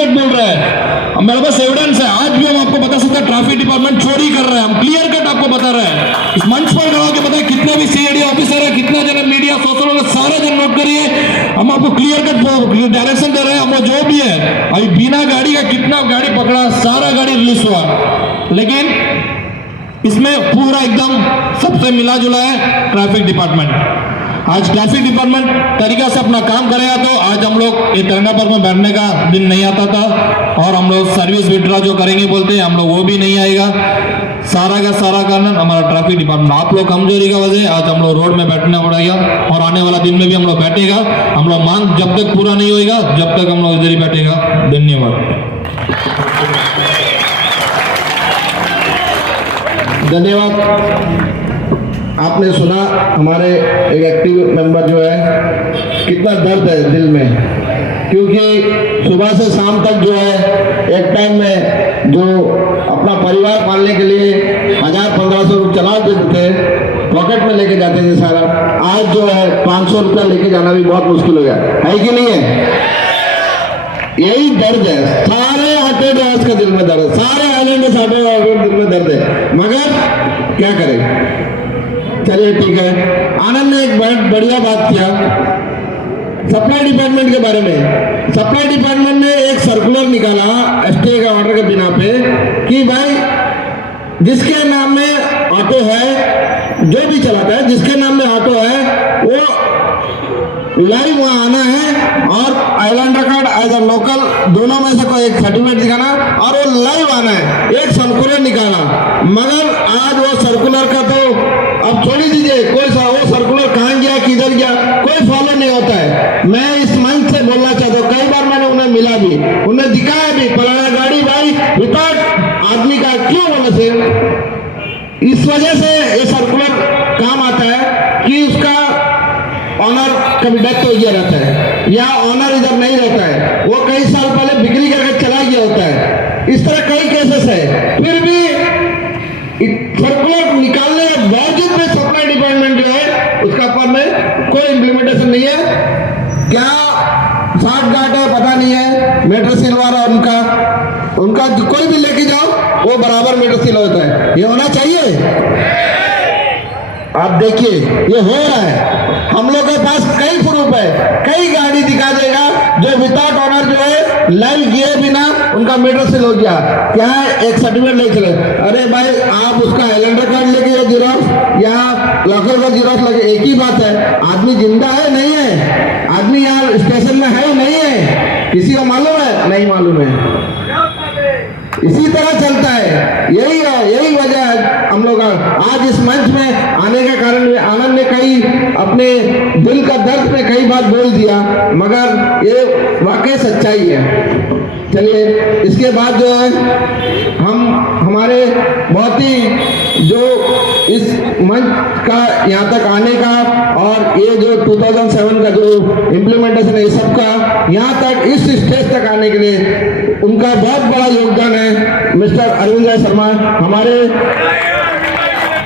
Cut बोल रहा है, मेरे पास एविडेंस है, आज भी हम आपको बता सकते हैं ट्रैफिक डिपार्टमेंट चोरी कर रहा है, हम क्लियर कट आपको बता रहे हैं, इस मंच पर खड़ा के बताए कितने भी सीआईडी ऑफिसर है, कितना जन मीडिया सोशल मीडिया सारे जन नोट करिए, हम आपको क्लियर कट डायरेक्शन दे रहे हैं, हम जो भी है अभी बिना गाड़ी का कितना गाड़ी पकड़ा, सारा गाड़ी रिलीज हुआ, लेकिन इसमें पूरा एकदम सबसे मिला जुला है ट्रैफिक डिपार्टमेंट। आज ट्रैफिक डिपार्टमेंट तरीका से अपना काम करेगा तो आज हम लोग ये तिरंगा पर्व में बैठने का दिन नहीं आता था, और हम लोग सर्विस विड्रॉ जो करेंगे बोलते हैं हम लोग वो भी नहीं आएगा। सारा का सारा कारण हमारा ट्रैफिक डिपार्टमेंट, आप लोग कमजोरी का वजह आज हम लोग रोड में बैठना पड़ेगा, और आने वाला दिन में भी हम लोग बैठेगा, हम लोग मांग जब तक पूरा नहीं होगा जब तक हम लोग इधर ही बैठेगा। धन्यवाद। धन्यवाद। आपने सुना हमारे एक एक्टिव मेंबर जो है, कितना दर्द है दिल में, क्योंकि सुबह से शाम तक जो है एक टाइम में जो अपना परिवार पालने के लिए 1000-1500 रुपये चला देते थे, पॉकेट में लेके जाते थे सारा, आज जो है 500 रुपया लेके जाना भी बहुत मुश्किल हो गया है कि नहीं है? यही दर्द है, सारे ऑटो ड्राइवर्स का दिल में दर्द है, सारे आइलैंड ऑटो दिल में दर्द है, मगर क्या करें। चलिए ठीक है। आनंद ने एक बहुत बढ़िया बात किया सप्लाई डिपार्टमेंट के बारे में। सप्लाई डिपार्टमेंट ने एक सर्कुलर निकाला एसटीए के ऑर्डर के बिना पे कि भाई जिसके नाम में ऑटो है, जो भी चलाता है जिसके नाम में ऑटो है वो लाइव वहाँ आना है, और islander card as a local दोनों में से कोई एक सर्टिफिकेट दिखाना, और वो लाइव आना है। एक सर्कुलर निकाला, मगर आज वो सर्कुलर का तो अब छोड़ ही दीजिए, कोई वो सर्कुलर कहाँ गया किधर गया कोई फॉलो नहीं होता है। मैं इस मंच से बोलना चाहता हूँ, कई बार मैंने उन्हें मिला भी, उन्हें दिखाया भी, फलाना गाड़ी भाई विदाउट आदमी का क्यों होने से, इस वजह से ये सर्कुलर काम आता है कि उसका ऑनर कभी डेथ हो गया रहता है, या ऑनर इधर नहीं रहता है, वो कई साल पहले बिक्री करके चला गया होता है। इस तरह कई केसेस है, फिर भी सर्कुलर निकालने के बावजूद में सप्लाई डिपार्टमेंट जो है उसका पर में कोई इम्प्लीमेंटेशन नहीं है। क्या साठ गांठ है पता नहीं है, मेट्रो सील वाला उनका कोई भी लेके जाओ वो बराबर मेट्रो सील होता है, ये होना चाहिए। आप देखिए ये हो रहा है, हम लोग के पास कई प्रूफ है, कई गाड़ी दिखा देगा जो विदाउट ऑनर जो है लाइव किए बिना उनका मीटर सील हो गया, क्या है एक सर्टिफिकेट नहीं चले। अरे भाई आप उसका आइलैंडर कार्ड लेके या जीरोक्स या लॉकर का जीरोक्स लगे, एक ही बात है, आदमी जिंदा है नहीं है, आदमी यहाँ स्टेशन में है नहीं है, किसी को मालूम है नहीं मालूम है, इसी तरह चलता है। यही है, यही वजह है हम लोग आज इस मंच में आने के कारण आनंद ने कई अपने दिल का दर्द में कई बात बोल दिया, मगर ये वाकई सच्चाई है। चलिए इसके बाद जो है हम हमारे बहुत ही जो इस मंच का यहाँ तक आने का और ये जो 2007 का जो इम्प्लीमेंटेशन है सब का यहाँ तक इस स्टेज तक आने के लिए उनका बहुत बड़ा योगदान है। मिस्टर अरविंद राय शर्मा हमारे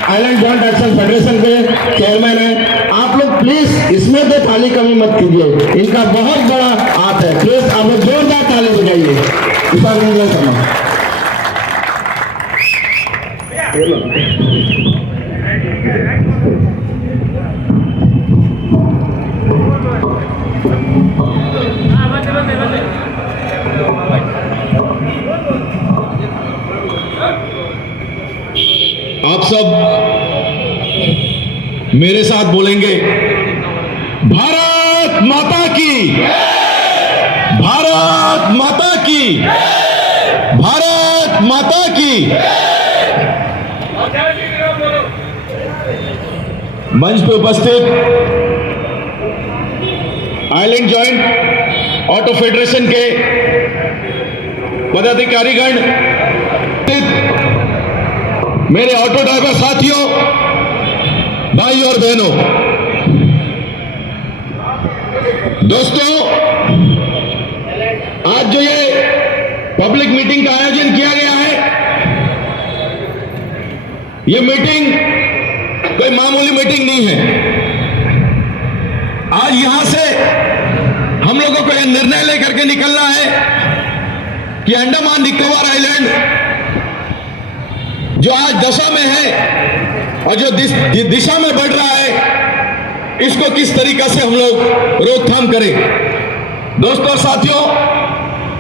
आइलैंड जॉइंट एक्शन फेडरेशन के चेयरमैन हैं। आप लोग प्लीज इसमें तो थाली कमी मत कीजिए, इनका बहुत बड़ा हाथ है, प्लीज आप लोग जोरदार ताली बजाइए मिस्टर अरविंद राय शर्मा। आप सब मेरे साथ बोलेंगे भारत माता की, भारत माता की, भारत माता की। मंच पे उपस्थित आइलैंड जॉइंट ऑटो फेडरेशन के पदाधिकारीगण, मेरे ऑटो ड्राइवर साथियों, भाई और बहनों, दोस्तों, आज जो ये पब्लिक मीटिंग का आयोजन किया गया है, ये मीटिंग कोई मामूली मीटिंग नहीं है। आज यहां से हम लोगों को यह निर्णय लेकर के निकलना है कि अंडमान निकोबार आइलैंड जो आज दशा में है और जो दिशा में बढ़ रहा है, इसको किस तरीका से हम लोग रोकथाम करें। दोस्तों और साथियों,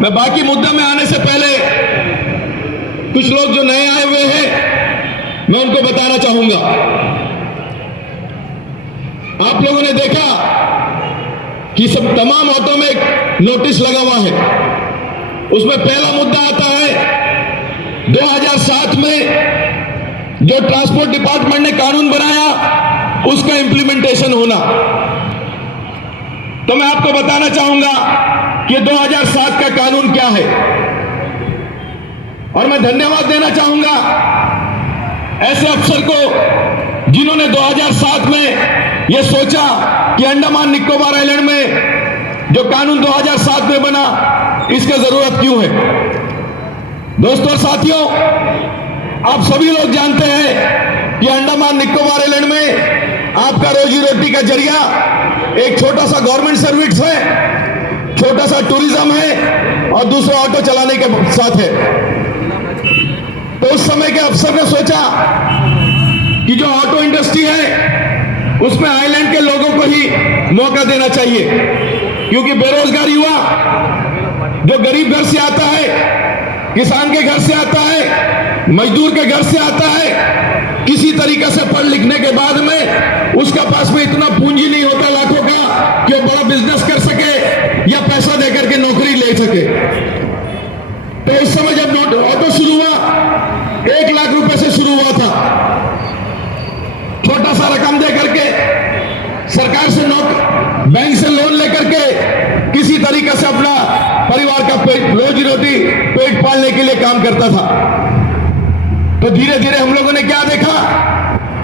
मैं बाकी मुद्दे में आने से पहले कुछ लोग जो नए आए हुए हैं, मैं उनको बताना चाहूंगा। आप लोगों ने देखा कि सब तमाम ऑटो में एक नोटिस लगा हुआ है। उसमें पहला मुद्दा आता है 2007 में जो ट्रांसपोर्ट डिपार्टमेंट ने कानून बनाया, उसका इंप्लीमेंटेशन होना। तो मैं आपको बताना चाहूंगा कि 2007 का कानून क्या है, और मैं धन्यवाद देना चाहूंगा ऐसे अफसर को जिन्होंने 2007 में यह सोचा कि अंडमान निकोबार आइलैंड में जो कानून 2007 में बना, इसकी जरूरत क्यों है। दोस्तों और साथियों, आप सभी लोग जानते हैं कि अंडमान निकोबार आइलैंड में आपका रोजी रोटी का जरिया एक छोटा सा गवर्नमेंट सर्विस है, छोटा सा टूरिज्म है, और दूसरा ऑटो चलाने के साथ है। तो उस समय के अफसर ने सोचा कि जो ऑटो इंडस्ट्री है उसमें आइलैंड के लोगों को ही मौका देना चाहिए, क्योंकि बेरोजगार युवा जो गरीब घर से आता है, किसान के घर से आता है, मजदूर के घर से आता है, किसी तरीके से पढ़ लिखने के बाद में उसका पास में इतना पूंजी नहीं होता लाखों का कि वो बड़ा बिजनेस कर सके या पैसा देकर के नौकरी ले सके। तो उस समय जब ऑटो शुरू हुआ, 1 लाख रुपए से शुरू हुआ था। छोटा सा रकम दे करके सरकार से बैंक से लोन लेकर के किसी तरीके से अपना परिवार का रोजी रोटी पेट पालने के लिए काम करता था। तो धीरे धीरे हम लोगों ने क्या देखा,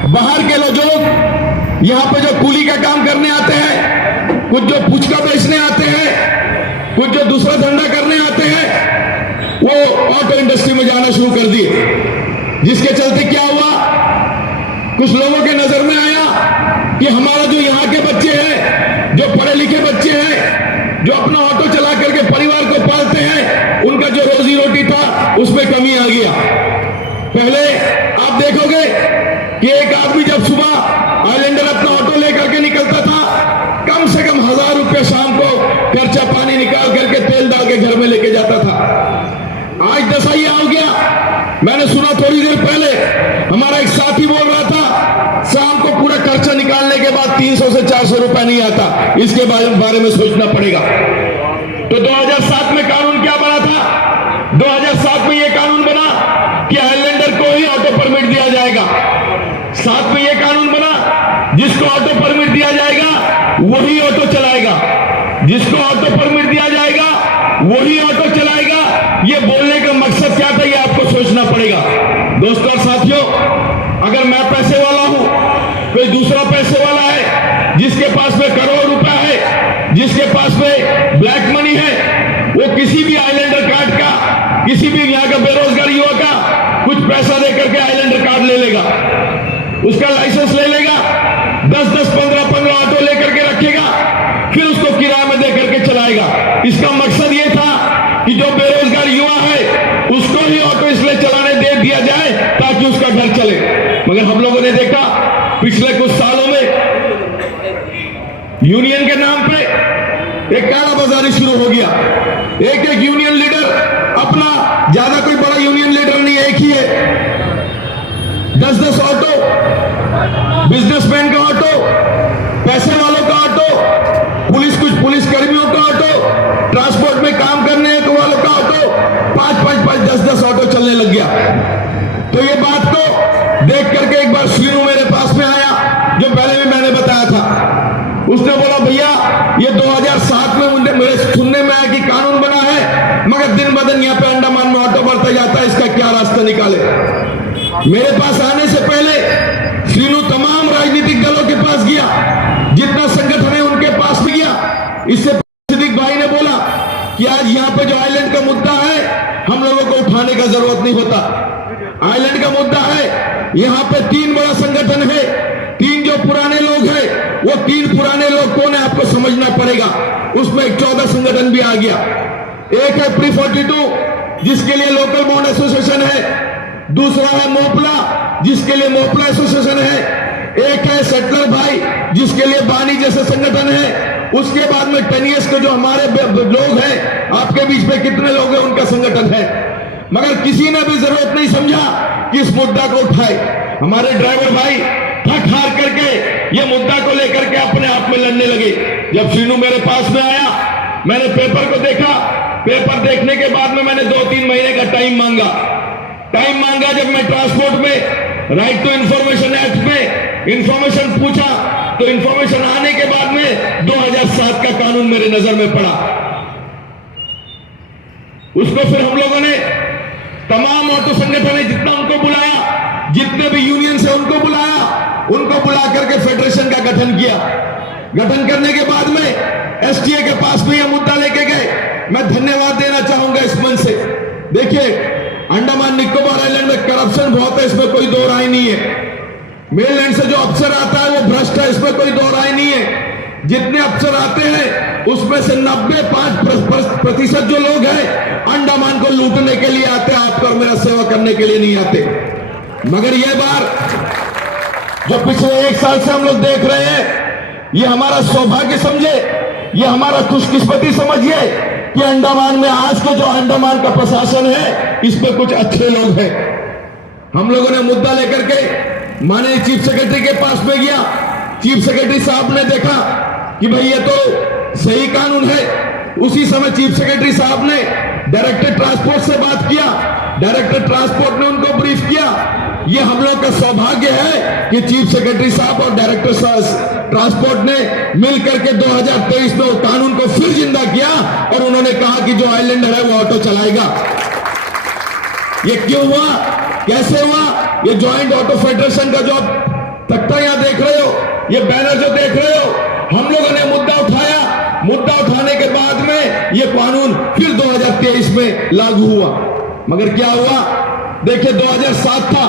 बाहर के लोग यहां पे जो कूली का काम करने आते हैं, कुछ जो पुचका बेचने आते हैं, कुछ जो दूसरा धंधा करने आते हैं, वो ऑटो इंडस्ट्री में जाना शुरू कर दिए। जिसके चलते क्या हुआ, कुछ लोगों के नजर में आया कि हमारा जो यहाँ के बच्चे हैं, जो पढ़े लिखे बच्चे हैं, जो अपना ऑटो चला करके परिवार को पालते हैं, उनका जो रोजी रोटी था उसमें कमी आ गया। पहले आप देखोगे कि एक आदमी जब सुबह आइलैंडर अपना ऑटो लेकर के निकलता था, कम से कम 1000 रुपये शाम को खर्चा पानी निकाल करके तेल डाल के घर में लेके जाता था। आज दशा ये हो गया। मैंने सुना थोड़ी देर पहले हमारा एक साथी बोल रहा था, शाम को पूरा खर्चा निकालने के बाद 300 से 400 रुपए नहीं आता। इसके बारे में सोचना पड़ेगा। तो 2007 में कानून क्या बना था, 2007 में यह कानून बना कि आइलैंडर को ही ऑटो परमिट दिया जाएगा। साथ में यह कानून बना, जिसको ऑटो परमिट दिया जाएगा वही ऑटो चलाएगा, जिसको ऑटो परमिट दिया जाएगा वही ऑटो चलाएगा। ये बोलने का मकसद क्या था, ये आपको सोचना पड़ेगा। दोस्तों और साथियों, अगर मैं पैसे वाला हूं, कोई दूसरा पैसे वाला है, जिसके पास में करोड़ रुपया है, जिसके पास में ब्लैक मनी है, वो किसी भी आइलैंडर कार्ड का, किसी भी यहाँ का बेरोजगार युवा का कुछ पैसा देकर के आइलैंडर कार्ड ले लेगा, उसका लाइसेंस ले लेगा, 10-10, 15-15 ऑटो लेकर के रखेगा, फिर उसको किराए में देकर के चलाएगा। इसका मकसद ये था कि जो बेरोजगार युवा है उसको ही ऑटो इसलिए चलाने दे दिया जाए ताकि उसका घर चले। मगर हम लोगों ने देखा पिछले कुछ सालों में यूनियन के नाम पे एक काला बाजारी शुरू हो गया। एक यूनियन लीडर अपना, ज्यादा कोई बड़ा यूनियन लीडर नहीं, एक ही है, 10-10 ऑटो, बिजनेसमैन का ऑटो, पैसे वालों का ऑटो, कुछ पुलिस कर्मियों का ऑटो, ट्रांसपोर्ट में काम करने वालों का ऑटो, 5-5, 10-10 ऑटो चलने लग गया। तो ये बात को देख करके एक बार श्रीनु मेरे पास में आया, जो पहले भी मैंने बताया था। उसने बोला, भैया ये 2007 में मेरे सुनने में आया कि कानून बना है, मगर दिन ब दिन यहाँ पे अंडमान में ऑटो बढ़ता जाता है, इसका क्या रास्ता निकाले। मेरे पास आने से पहले श्रीनु तमाम राजनीतिक दलों के पास गया, जितना संगठन है उनके पास भी गया। इससे सिद्दीक भाई ने बोला कि आज यहाँ पे जो आइलैंड का मुद्दा है, हम लोगों को उठाने का जरूरत नहीं होता। आइलैंड का मुद्दा है, यहाँ पे 3 बड़ा संगठन है, 3 जो पुराने लोग हैं, वो 3 पुराने लोग कौन है आपको समझना पड़ेगा। उसमें एक 14 संगठन भी आ गया। एक है प्री 42, जिसके लिए लोकल बॉन्ड एसोसिएशन है, दूसरा है मोपला जिसके लिए मोपला एसोसिएशन है, एक है सेटलर भाई जिसके लिए बानी जैसे संगठन है, उसके बाद में 10 years के जो हमारे लोग हैं, आपके बीच में कितने लोग हैं उनका संगठन है। मगर किसी ने भी जरूरत नहीं समझा कि इस मुद्दा को उठाए। हमारे ड्राइवर भाई थक हार करके ये मुद्दा को लेकर के अपने आप में लड़ने लगे। जब श्रीनू मेरे पास में आया, मैंने पेपर को देखा, पेपर देखने के बाद में मैंने 2-3 महीने का टाइम मांगा। जब मैं ट्रांसपोर्ट में राइट टू इंफॉर्मेशन एक्ट में इंफॉर्मेशन पूछा तो इंफॉर्मेशन आने के बाद में 2007 का कानून मेरे नजर में पड़ा। उसको फिर हम लोगों ने तमाम ऑटो संगठन है जितना उनको बुलाया, जितने भी यूनियन से उनको बुला करके फेडरेशन का गठन किया। गठन करने के बाद में एसटीए के पास में यह मुद्दा लेके गए। मैं धन्यवाद देना चाहूंगा इस मंच से। देखिए, अंडमान निकोबार आइलैंड में करप्शन बहुत है, इसमें कोई दो राय नहीं है। मेनलैंड से जो अफसर आता है वो भ्रष्ट है, इसमें कोई दो राय नहीं है। जितने अफसर आते हैं उसमें से 95% जो लोग हैं अंडमान को लूटने के लिए आते हैं, आपका और मेरा सेवा करने के लिए नहीं आते। मगर यह बार जो पिछले 1 साल से हम लोग देख रहे हैं, ये हमारा सौभाग्य समझे, ये हमारा खुशकिस्मती समझिए कि अंडमान में आज के जो अंडमान का प्रशासन है इसमें कुछ अच्छे लोग हैं। हम लोगों ने मुद्दा लेकर के माननीय चीफ सेक्रेटरी के पास में गया। चीफ सेक्रेटरी साहब ने देखा कि भाई ये तो सही कानून है। उसी समय चीफ सेक्रेटरी साहब ने डायरेक्टर ट्रांसपोर्ट से बात किया। डायरेक्टर ट्रांसपोर्ट ने उनको ब्रीफ किया। ये हम लोग का सौभाग्य है कि चीफ सेक्रेटरी साहब और डायरेक्टर ट्रांसपोर्ट ने मिलकर के 2023 में कानून को फिर जिंदा किया और उन्होंने कहा कि जो आइलैंडर है वो ऑटो चलाएगा। ये क्यों हुआ, कैसे हुआ? ये ज्वाइंट ऑटो फेडरेशन का जो तख्ता यहां देख रहे हो, ये बैनर जो देख रहे हो, हम लोगों ने मुद्दा उठाया। मुद्दा उठाने के बाद में ये कानून फिर 2023 में लागू हुआ। मगर क्या हुआ? देखिए, 2007 था।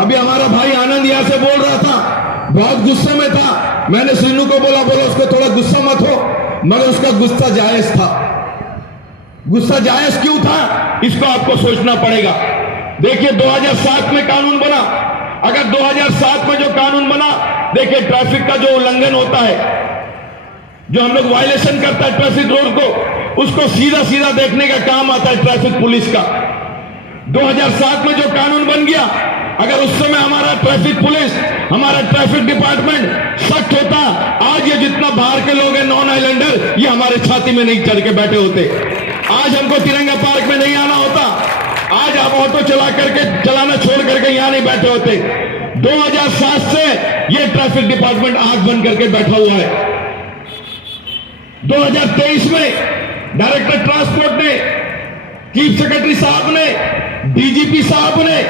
अभी हमारा भाई आनंद यहां से बोल रहा था, बहुत गुस्से में था। मैंने श्रीनू को बोला उसको थोड़ा गुस्सा मत हो, मगर उसका गुस्सा जायज था। गुस्सा जायज क्यों था, इसको आपको सोचना पड़ेगा। देखिए, 2007 में कानून बना। अगर 2007 में जो कानून बना, देखिए ट्रैफिक का जो उल्लंघन होता है, जो हम लोग वायलेशन करता है ट्रैफिक रूल को, उसको सीधा सीधा देखने का काम आता है ट्रैफिक पुलिस का। 2007 में जो कानून बन गया, अगर उस समय हमारा ट्रैफिक पुलिस, हमारा ट्रैफिक डिपार्टमेंट सख्त होता, आज ये जितना बाहर के लोग हैं नॉन आइलैंडर, ये हमारे छाती में नहीं चढ़ के बैठे होते। आज हमको तिरंगा पार्क में नहीं आना होता। आज आप ऑटो चलाना छोड़ करके यहां नहीं बैठे होते। 2007 से ये ट्रैफिक डिपार्टमेंट आंख बंद करके बैठा हुआ है। 2023 में डायरेक्टर ट्रांसपोर्ट ने, चीफ सेक्रेटरी साहब ने, डीजीपी साहब ने,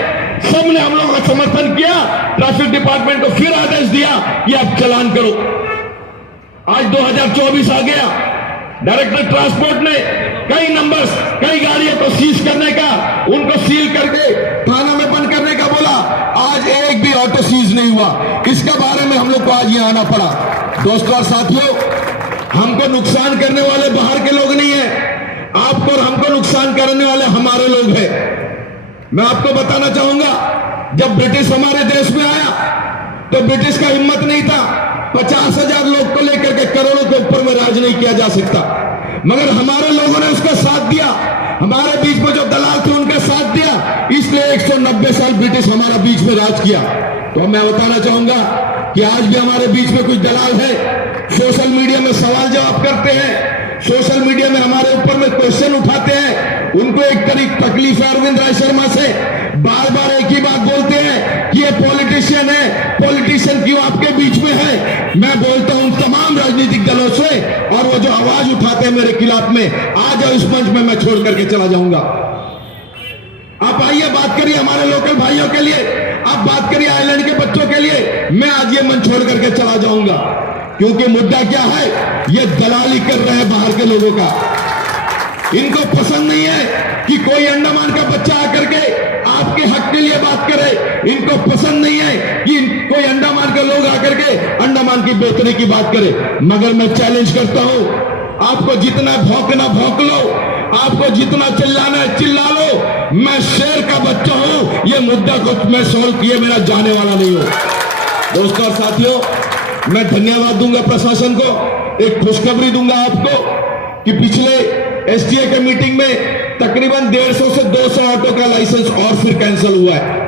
सबने हम लोगों का समर्थन किया। ट्रैफिक डिपार्टमेंट को फिर आदेश दिया कि आप चालान करो। आज 2024 आ गया। डायरेक्टर ट्रांसपोर्ट ने कई नंबर्स, कई गाड़ियों को सीज करने का, उनको सील करके थाना में बंद करने का बोला। आज एक भी ऑटो सीज नहीं हुआ। इसके बारे में हम लोग को आज यहां आना पड़ा। दोस्तों और साथियों, हमको नुकसान करने वाले बाहर के लोग नहीं है, आपको और हमको नुकसान करने वाले हमारे लोग हैं। मैं आपको बताना चाहूंगा, जब ब्रिटिश हमारे देश में आया तो ब्रिटिश का हिम्मत नहीं था 50,000 लोग को लेकर के करोड़ों के ऊपर में राज नहीं किया जा सकता। मगर हमारे लोगों ने उसका साथ दिया। हमारे बीच में जो दलाल थे उनका साथ दिया, इसलिए 190 साल ब्रिटिश हमारा बीच में राज किया। तो मैं बताना चाहूंगा कि आज भी हमारे बीच में कुछ दलाल है, सोशल मीडिया में सवाल जवाब करते हैं, सोशल मीडिया में हमारे ऊपर में क्वेश्चन उठाते हैं। उनको एक तकलीफ है अरविंद राय शर्मा से, बार बार एक ही बात बोलते हैं कि ये पॉलिटिशियन है, पॉलिटिशियन क्यों आपके बीच में है। मैं बोलता हूं तमाम राजनीतिक दलों से, और वो जो आवाज उठाते हैं मेरे खिलाफ में, आ जाओ इस मंच में, मैं छोड़ करके चला जाऊंगा। आप आइए, बात करिए हमारे लोकल भाइयों के लिए, आप बात करिए आइलैंड के बच्चों के लिए। मैं आज ये मंच छोड़ करके चला जाऊंगा, क्योंकि मुद्दा क्या है, ये दलाली कर रहे हैं बाहर के लोगों का। इनको पसंद नहीं है कि कोई अंडमान का बच्चा आकर के आपके हक के लिए बात करे। इनको पसंद नहीं है कि कोई अंडमान के लोग आकर के अंडमान की बेहतरी की बात करे। मगर मैं चैलेंज करता हूं, आपको जितना भौंकना भौंक लो, आपको जितना चिल्लाना है चिल्ला लो, मैं शेर का बच्चा हूं, ये मुद्दा को मैं सॉल्व किए मेरा जाने वाला नहीं हूं। दोस्तों और साथियों, मैं धन्यवाद दूंगा प्रशासन को, एक खुशखबरी दूंगा आपको कि पिछले एसटीए के मीटिंग में तकरीबन 150 से 200 ऑटो का लाइसेंस और फिर कैंसिल हुआ है।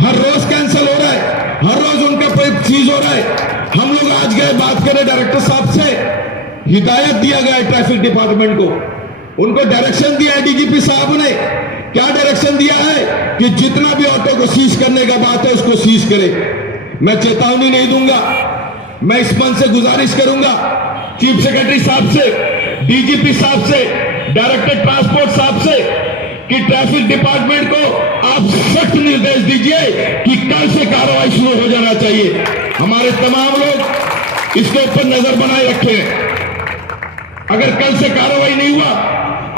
हर रोज कैंसिल हो रहा है, हर रोज उनका चीज हो रहा है। हम लोग आज गए बात करें डायरेक्टर साहब से, हिदायत दिया गया है ट्रैफिक डिपार्टमेंट को, उनको डायरेक्शन दिया है डीजीपी साहब ने। क्या डायरेक्शन दिया है कि जितना भी ऑटो को सीज करने का बात है उसको सीज करे। मैं चेतावनी नहीं दूंगा, मैं इस मंच से गुजारिश करूंगा चीफ सेक्रेटरी साहब से, डीजीपी साहब से, डायरेक्टर ट्रांसपोर्ट साहब से कि ट्रैफिक डिपार्टमेंट को आप सख्त निर्देश दीजिए कि कल से कार्रवाई शुरू हो जाना चाहिए। हमारे तमाम लोग इसके ऊपर नजर बनाए रखे हैं। अगर कल से कार्रवाई नहीं हुआ,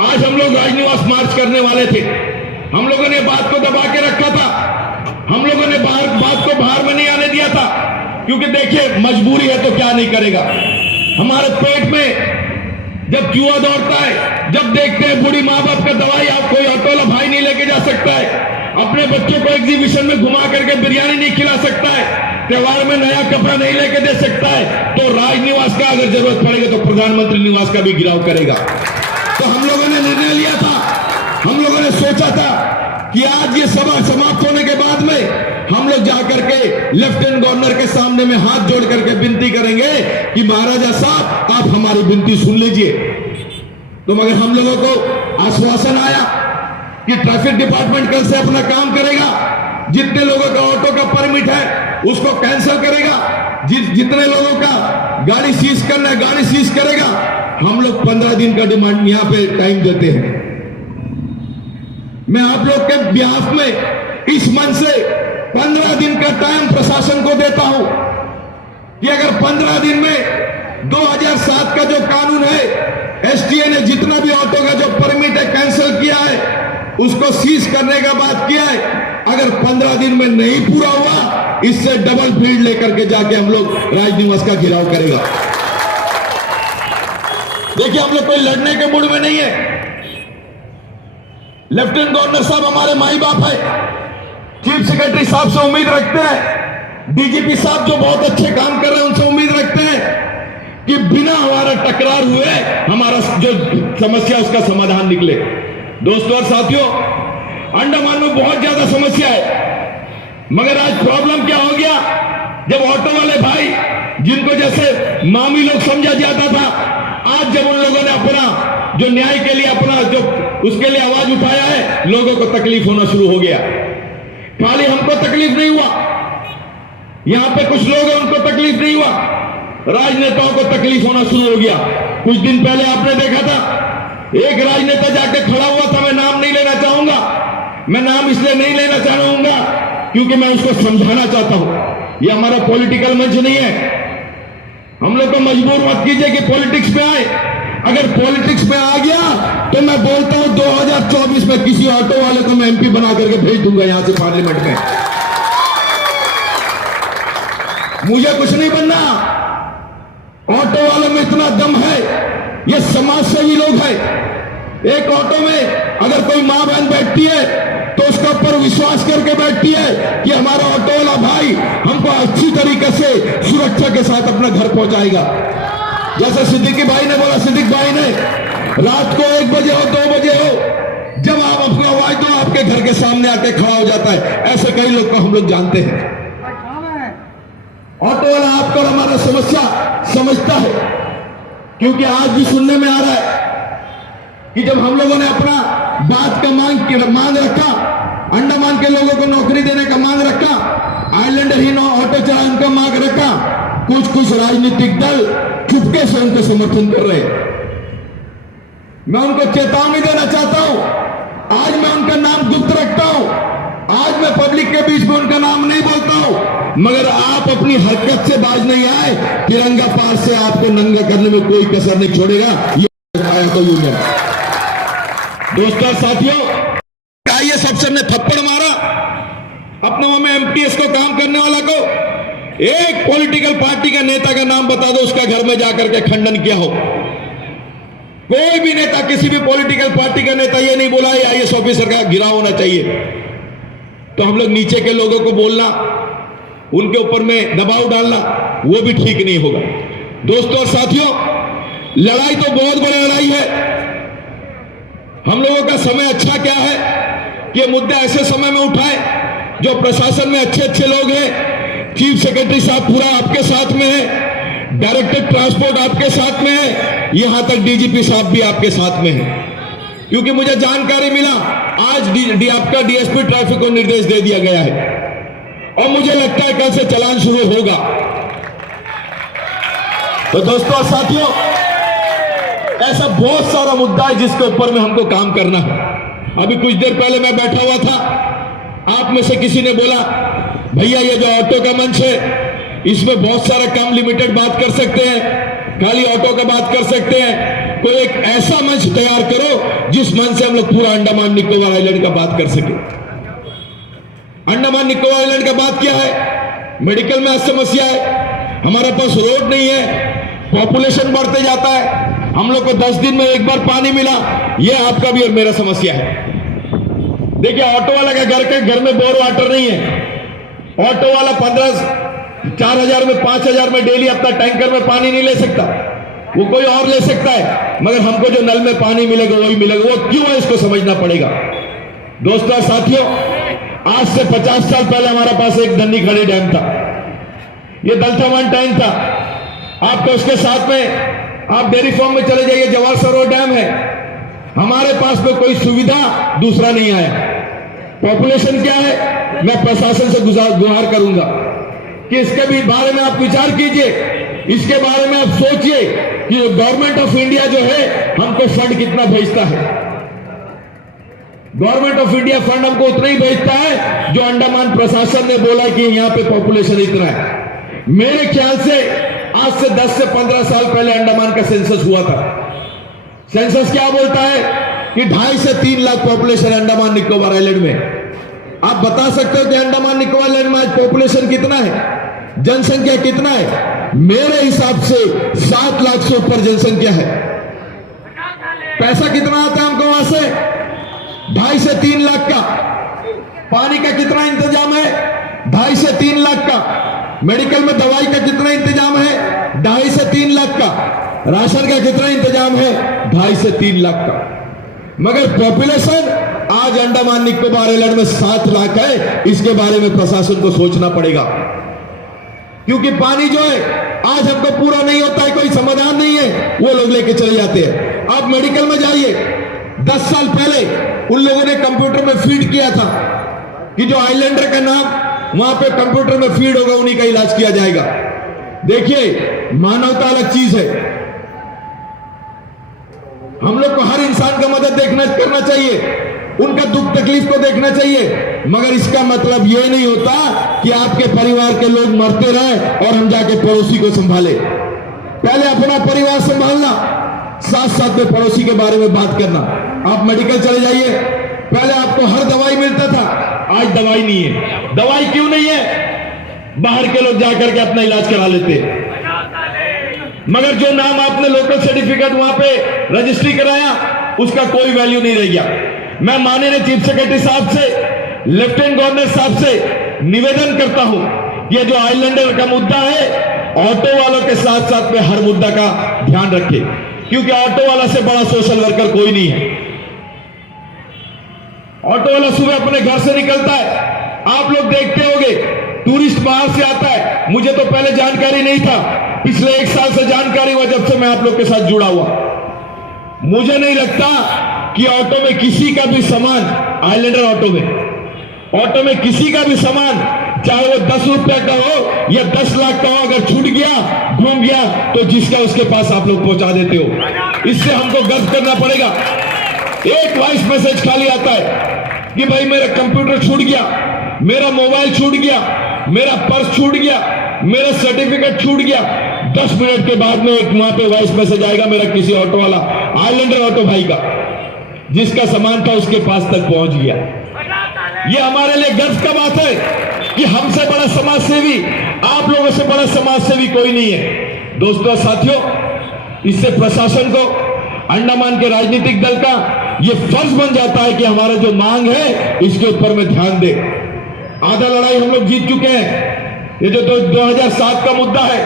आज हम लोग राजनिवास मार्च करने वाले थे, हम लोगों ने बात को दबा के रखा था, हम लोगों ने बात को बाहर में नहीं आने दिया था, क्योंकि देखिए मजबूरी है तो क्या नहीं करेगा। हमारे पेट में जब चूहा दौड़ता है, जब देखते हैं बूढ़ी माँ बाप का दवाई आप कोई ऑटो वाला भाई नहीं लेके जा सकता है, अपने बच्चों को एग्जीबिशन में घुमा करके बिरयानी नहीं खिला सकता है, त्योहार में नया कपड़ा नहीं लेके दे सकता है, तो राजनिवास का अगर जरूरत पड़ेगा तो प्रधानमंत्री निवास का भी गिराव करेगा। तो हम लोगों ने निर्णय लिया था, हम लोगों ने सोचा था कि आज ये सभा समाप्त होने के बाद में हम लोग जाकर के लेफ्टिनेंट गवर्नर के सामने में हाथ जोड़ करके विनती करेंगे कि महाराजा साहब आप हमारी विनती सुन लीजिए। तो मगर हम लोगों को आश्वासन आया कि ट्रैफिक डिपार्टमेंट कल से अपना काम करेगा, जितने लोगों का ऑटो का परमिट है उसको कैंसिल करेगा, जितने लोगों का गाड़ी सीज करना है गाड़ी सीज करेगा। हम लोग 15 दिन का डिमांड यहां पे टाइम देते हैं। मैं आप लोग के बिहाफ में इस मन से 15 दिन का टाइम प्रशासन को देता हूं कि अगर 15 दिन में 2007 का जो कानून है, एसटीए ने जितना भी ऑटो का जो परमिट है कैंसिल किया है, उसको सीज करने का बात किया है, अगर 15 दिन में नहीं पूरा हुआ, इससे डबल फील्ड लेकर के जाके हम लोग राजनिवास का घेराव करेगा। देखिए हम लोग कोई लड़ने के मूड में नहीं है। लेफ्टिनेंट गवर्नर साहब हमारे माई बाप है, चीफ सेक्रेटरी साहब से उम्मीद रखते हैं, डीजीपी साहब जो बहुत अच्छे काम कर रहे हैं उनसे उम्मीद रखते हैं कि बिना हमारा टकरार हुए हमारा जो समस्या उसका समाधान निकले। दोस्तों और साथियों, अंडमान में बहुत ज्यादा समस्या है, मगर आज प्रॉब्लम क्या हो गया, जब ऑटो वाले भाई जिनको जैसे मामी लोग समझा जाता था, आज जब उन लोगों ने अपना जो न्याय के लिए अपना जो उसके लिए आवाज उठाया है, लोगों को तकलीफ होना शुरू हो गया। खाली हमको तकलीफ नहीं हुआ, यहां पे कुछ लोग हैं उनको तकलीफ नहीं हुआ, राजनेताओं को तकलीफ होना शुरू हो गया। कुछ दिन पहले आपने देखा था एक राजनेता जाके खड़ा हुआ था, मैं नाम नहीं लेना चाहूंगा, मैं नाम इसलिए नहीं लेना चाहूंगा क्योंकि मैं उसको समझाना चाहता हूं, ये हमारा पॉलिटिकल मंच नहीं है। हम लोग को मजबूर मत कीजिए कि पॉलिटिक्स में आए, अगर पॉलिटिक्स में आ गया तो मैं बोलता हूं 2024 में किसी ऑटो वाले को मैं एमपी बना करके भेज दूंगा यहां से पार्लियामेंट में। मुझे कुछ नहीं बनना, ऑटो वालों में इतना दम है, ये समाज सेवी लोग हैं। एक ऑटो में अगर कोई मां बहन बैठती है तो उसके ऊपर विश्वास करके बैठती है कि हमारा ऑटो वाला भाई हमको अच्छी तरीके से सुरक्षा के साथ अपना घर पहुंचाएगा। जैसे सिद्दीकी भाई ने बोला, सिद्दीक भाई ने, रात को 1 बजे हो 2 बजे हो, जब आप अपना आवाज दो आपके घर के सामने आके खड़ा हो जाता है। ऐसे कई लोग को हम लोग जानते हैं। ऑटो वाला आपको हमारा समस्या समझता है, क्योंकि आज भी सुनने में आ रहा है कि जब हम लोगों ने अपना बात का मांग रखा, अंडमान के लोगों को नौकरी देने का मांग रखा, आइलैंडर ही ऑटो चालन का मांग रखा, कुछ राजनीतिक दल चुपके से उनको समर्थन कर रहे हैं। मैं उनको चेतावनी देना चाहता हूं, आज मैं उनका नाम गुप्त रखता हूं, आज मैं पब्लिक के बीच में उनका नाम नहीं बोलता हूं, मगर आप अपनी हरकत से बाज नहीं आए, तिरंगा पार से आपको नंगा करने में कोई कसर नहीं छोड़ेगा। ये आया तो यूनियन। दोस्तों साथियों, आइए सबसे ने थप्पड़ मारा अपने वहां में एमटीएस को काम करने वाला को, एक पॉलिटिकल पार्टी का नेता का नाम बता दो उसका घर में जाकर के खंडन किया हो। कोई भी नेता, किसी भी पॉलिटिकल पार्टी का नेता ये नहीं बोला आईएएस ऑफिसर का गिरा होना चाहिए। तो हम लोग नीचे के लोगों को बोलना, उनके ऊपर में दबाव डालना, वो भी ठीक नहीं होगा। दोस्तों और साथियों, लड़ाई तो बहुत बड़ी लड़ाई है। हम लोगों का समय अच्छा क्या है कि ये मुद्दा ऐसे समय में उठाए जो प्रशासन में अच्छे अच्छे लोग हैं। चीफ सेक्रेटरी साहब पूरा आपके साथ में है, डायरेक्टर ट्रांसपोर्ट आपके साथ में है, यहां तक डीजीपी साहब भी आपके साथ में है। क्योंकि मुझे जानकारी मिला आज आपका डीएसपी ट्रैफिक को निर्देश दे दिया गया है और मुझे लगता है कल से चालान शुरू होगा। तो दोस्तों और साथियों, ऐसा बहुत सारा मुद्दा है जिसके ऊपर में हमको काम करना है। अभी कुछ देर पहले मैं बैठा हुआ था, आप में से किसी ने बोला भैया ये जो ऑटो का मंच है इसमें बहुत सारा कम लिमिटेड बात कर सकते हैं, खाली ऑटो का बात कर सकते हैं, कोई एक ऐसा मंच तैयार करो जिस मंच से हम लोग पूरा अंडमान निकोबार आइलैंड का बात कर सके। अंडमान निकोबार आइलैंड का बात क्या है? मेडिकल में आज समस्या है, हमारे पास रोड नहीं है, पॉपुलेशन बढ़ते जाता है, हम लोग को 10 दिन में एक बार पानी मिला, ये आपका भी और मेरा समस्या है। देखिए ऑटो वाला का घर में बोर वाटर नहीं है, ऑटो वाला 4,000 में 5,000 में डेली अपना टैंकर में पानी नहीं ले सकता, वो कोई और ले सकता है, मगर हमको जो नल में पानी मिलेगा वही मिलेगा। वो क्यों है इसको समझना पड़ेगा। दोस्तों और साथियों, आज से 50 साल पहले हमारे पास एक धन्नी खड़ी डैम था, ये दलथामान टैंक था। आपको उसके साथ में आप डेयरी फार्म में चले जाइए, जवाहर सरोवर डैम है। हमारे पास में कोई सुविधा दूसरा नहीं आया। पॉपुलेशन क्या है, मैं प्रशासन से गुहार करूंगा कि इसके भी बारे में आप विचार कीजिए, इसके बारे में आप सोचिए कि गवर्नमेंट ऑफ इंडिया जो है हमको फंड कितना भेजता है। गवर्नमेंट ऑफ इंडिया फंड हमको उतना ही भेजता है जो अंडमान प्रशासन ने बोला कि यहां पे पॉपुलेशन इतना है। मेरे ख्याल से आज से 10 से 15 साल पहले अंडमान का सेंसस हुआ था। सेंसस क्या बोलता है कि 2.5 से 3 लाख पॉपुलेशन अंडमान निकोबार आइलैंड में। आप बता सकते हो कि अंडमान निकोबार आइलैंड में आज पॉपुलेशन कितना है, जनसंख्या कितना है? मेरे हिसाब से 7 लाख से ऊपर जनसंख्या है। पैसा कितना आता है हमको वहां से? 2.5 से 3 लाख का। पानी का कितना इंतजाम है? 2.5 से 3 लाख का। मेडिकल में दवाई का कितना इंतजाम है? 2.5 से 3 लाख का। राशन का कितना इंतजाम है? 2.5 से 3 लाख का। मगर पॉपुलेशन आज अंडमान निकोबार आइलैंड में 7 लाख है। इसके बारे में प्रशासन को सोचना पड़ेगा, क्योंकि पानी जो है आज हमको पूरा नहीं होता है, कोई समाधान नहीं है, वो लोग लेके चले जाते हैं। आप मेडिकल में जाइए, 10 साल पहले उन लोगों ने कंप्यूटर में फीड किया था कि जो आइलैंडर का नाम वहां पे कंप्यूटर में फीड होगा उन्हीं का इलाज किया जाएगा। देखिए, मानवता अलग चीज है। हम लोग को हर इंसान का मदद करना चाहिए, उनका दुख तकलीफ को देखना चाहिए, मगर इसका मतलब यह नहीं होता कि आपके परिवार के लोग मरते रहे और हम जाके पड़ोसी को संभाले। पहले अपना परिवार संभालना, साथ साथ में पड़ोसी के बारे में बात करना। आप मेडिकल चले जाइए, पहले आपको हर दवाई मिलता था, आज दवाई नहीं है। दवाई क्यों नहीं है? बाहर के लोग जाकर के अपना इलाज करा लेते हैं, मगर जो नाम आपने लोकल सर्टिफिकेट वहां पे रजिस्ट्री कराया उसका कोई वैल्यू नहीं रह गया। मैं माननीय चीफ सेक्रेटरी साहब से, लेफ्टिनेंट गवर्नर साहब से निवेदन करता हूं, ये जो आइलैंडर का मुद्दा है, ऑटो वालों के साथ साथ में हर मुद्दा का ध्यान रखें, क्योंकि ऑटो वाला से बड़ा सोशल वर्कर कोई नहीं है। ऑटो वाला सुबह अपने घर से निकलता है, आप लोग देखते होंगे, टूरिस्ट बाहर से आता है। मुझे तो पहले जानकारी नहीं था, पिछले 1 साल से जानकारी हुआ जब से मैं आप लोग के साथ जुड़ा हुआ। मुझे नहीं लगता कि ऑटो में किसी का भी सामान, आइलैंडर ऑटो में किसी का भी सामान, चाहे वो 10 रुपए का हो या 10 लाख का हो, अगर छूट गया, घूम गया, तो जिसका उसके पास आप लोग पहुंचा देते हो। इससे हमको गर्व करना पड़ेगा। एक वॉइस मैसेज खाली आता है कि भाई मेरा कंप्यूटर छूट गया, मेरा मोबाइल छूट गया, मेरा पर्स छूट गया, मेरा सर्टिफिकेट छूट गया। 10 मिनट के बाद में एक वहां पे वॉइस मैसेज आएगा मेरा किसी ऑटो वाला, आइलैंडर ऑटो भाई का, जिसका सामान था उसके पास तक पहुंच गया। ये हमारे लिए गर्व का बात है कि हमसे बड़ा समाज सेवी, आप लोगों से बड़ा समाज सेवी कोई नहीं है। दोस्तों साथियों, इससे प्रशासन को अंडमान के राजनीतिक दल का ये फर्ज बन जाता है कि हमारा जो मांग है इसके ऊपर में ध्यान दे। आधा लड़ाई हम लोग जीत चुके हैं। ये जो 2007 का मुद्दा है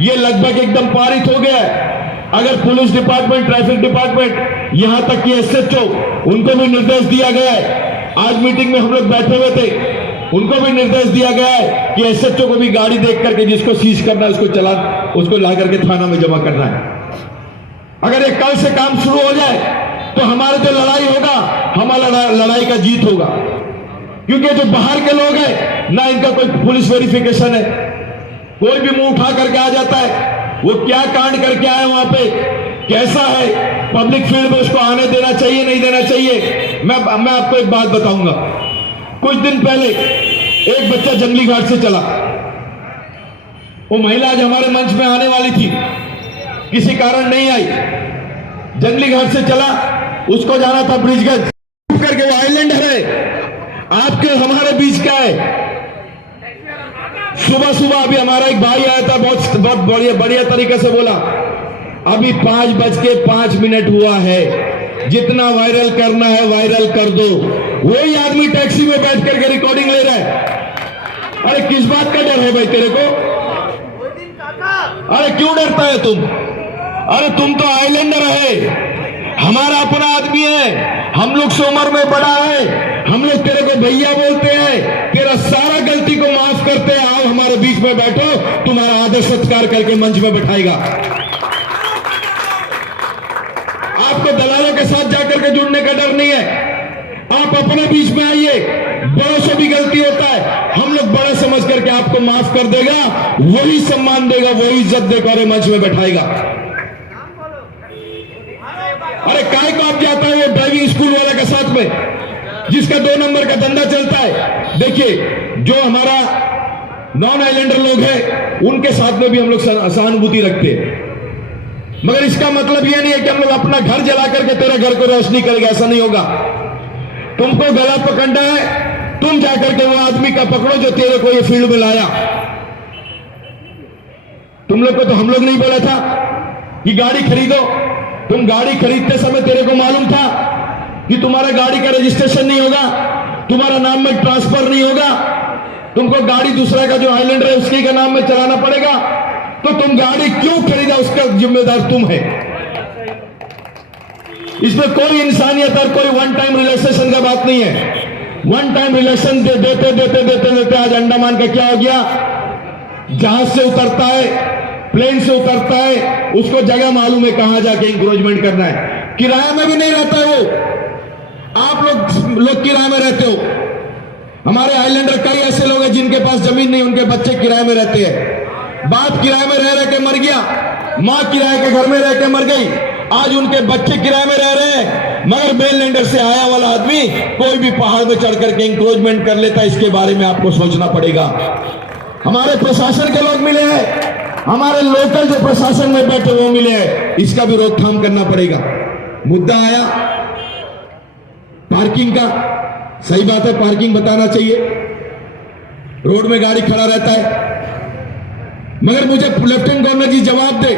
ये लगभग एकदम पारित हो गया है। अगर पुलिस डिपार्टमेंट, ट्रैफिक डिपार्टमेंट, यहां तक कि SHO, उनको भी निर्देश दिया गया है। आज मीटिंग में हम लोग बैठे हुए थे, उनको भी निर्देश दिया गया है कि SHO को भी गाड़ी देख करके जिसको सीज करना है उसको ला करके थाना में जमा करना है। अगर ये कल से काम शुरू हो जाए तो हमारा जो लड़ाई होगा, हमारा लड़ाई का जीत होगा। क्योंकि जो बाहर के लोग हैं ना, इनका कोई पुलिस वेरिफिकेशन है, कोई भी मुंह उठा करके आ जाता है। वो क्या कांड करके आए वहां पे, कैसा है, पब्लिक फील्ड में उसको आने देना चाहिए नहीं देना चाहिए। मैं आपको एक बात बताऊंगा। कुछ दिन पहले एक बच्चा जंगली घाट से चला। वो महिला आज हमारे मंच में आने वाली थी, किसी कारण नहीं आई। जंगली घाट से चला, उसको जाना था ब्रिजगंज करके। वो आइलैंडर है, आपके हमारे बीच का है। सुबह सुबह अभी हमारा एक भाई आया था, बहुत बढ़िया तरीके से बोला, अभी 5:05 हुआ है, जितना वायरल करना है वायरल कर दो। वही आदमी टैक्सी में बैठ करके रिकॉर्डिंग ले रहा है। अरे किस बात का डर है भाई तेरे को? अरे क्यों डरता है तुम? अरे तुम तो आइलैंडर है, हमारा अपना आदमी है, हम लोग से उम्र में बड़ा है, हम लोग तेरे को भैया बोलते हैं, तेरा सारा गलती को माफ करते हैं। आओ हमारे बीच में बैठो, तुम्हारा आदर सत्कार करके मंच में बैठाएगा। आपको दलालों के साथ जाकर के जुड़ने का डर नहीं है। आप अपने बीच में आइए, बड़ों से भी गलती होता है, हम लोग बड़े समझ करके आपको माफ कर देगा, वही सम्मान देगा, वही इज्जत देकर मंच में बैठाएगा। अरे काय को आप जाता है वो ड्राइविंग स्कूल वाले के साथ में, जिसका 2 नंबर का धंधा चलता है। देखिए, जो हमारा नॉन आइलैंडर लोग हैं उनके साथ में भी हम लोग सहानुभूति रखते हैं, मगर इसका मतलब यह नहीं है कि हम लोग अपना घर जला करके तेरे घर को रोशनी करेंगे, ऐसा नहीं होगा। तुमको गला पकड़ना है, तुम जाकर के वो आदमी का पकड़ो जो तेरे को ये फील्ड में लाया। तुम लोग को तो हम लोग नहीं बोला था कि गाड़ी खरीदो। तुम गाड़ी खरीदते समय तेरे को मालूम था कि तुम्हारा गाड़ी का रजिस्ट्रेशन नहीं होगा, तुम्हारा नाम में ट्रांसफर नहीं होगा, तुमको गाड़ी दूसरा का जो आइलैंडर है उसके का नाम में चलाना पड़ेगा। तो तुम गाड़ी क्यों खरीदा, उसका जिम्मेदार तुम है। इसमें कोई इंसानियत और कोई वन टाइम रिलैक्सेशन का बात नहीं है। वन टाइम रिलैक्सेशन देते आज अंडमान का क्या हो गया, जहाज से उतरता है, प्लेन से उतरता है, उसको जगह मालूम है कहां जाके इंक्रोचमेंट करना है। किराया में भी नहीं रहता है वो। आप लोग किराए में रहते हो। हमारे आइलैंडर कई ऐसे लोग हैं जिनके पास जमीन नहीं, उनके बच्चे किराए में रहते हैं। बाप किराए में रह के मर गया, मां किराए के घर में रह के मर गई, आज उनके बच्चे किराए में रह रहे हैं। मगर मेनलैंडर से आया वाला आदमी कोई भी पहाड़ में चढ़ करके इंक्रोचमेंट कर लेता है। इसके बारे में आपको सोचना पड़ेगा। हमारे प्रशासन के लोग मिले हैं, हमारे लोकल जो प्रशासन में बैठे वो मिले हैं, इसका भी रोकथाम करना पड़ेगा। मुद्दा आया पार्किंग का, सही बात है, पार्किंग बताना चाहिए। रोड में गाड़ी खड़ा रहता है, मगर मुझे लेफ्टिनेंट गवर्नर जी जवाब दे,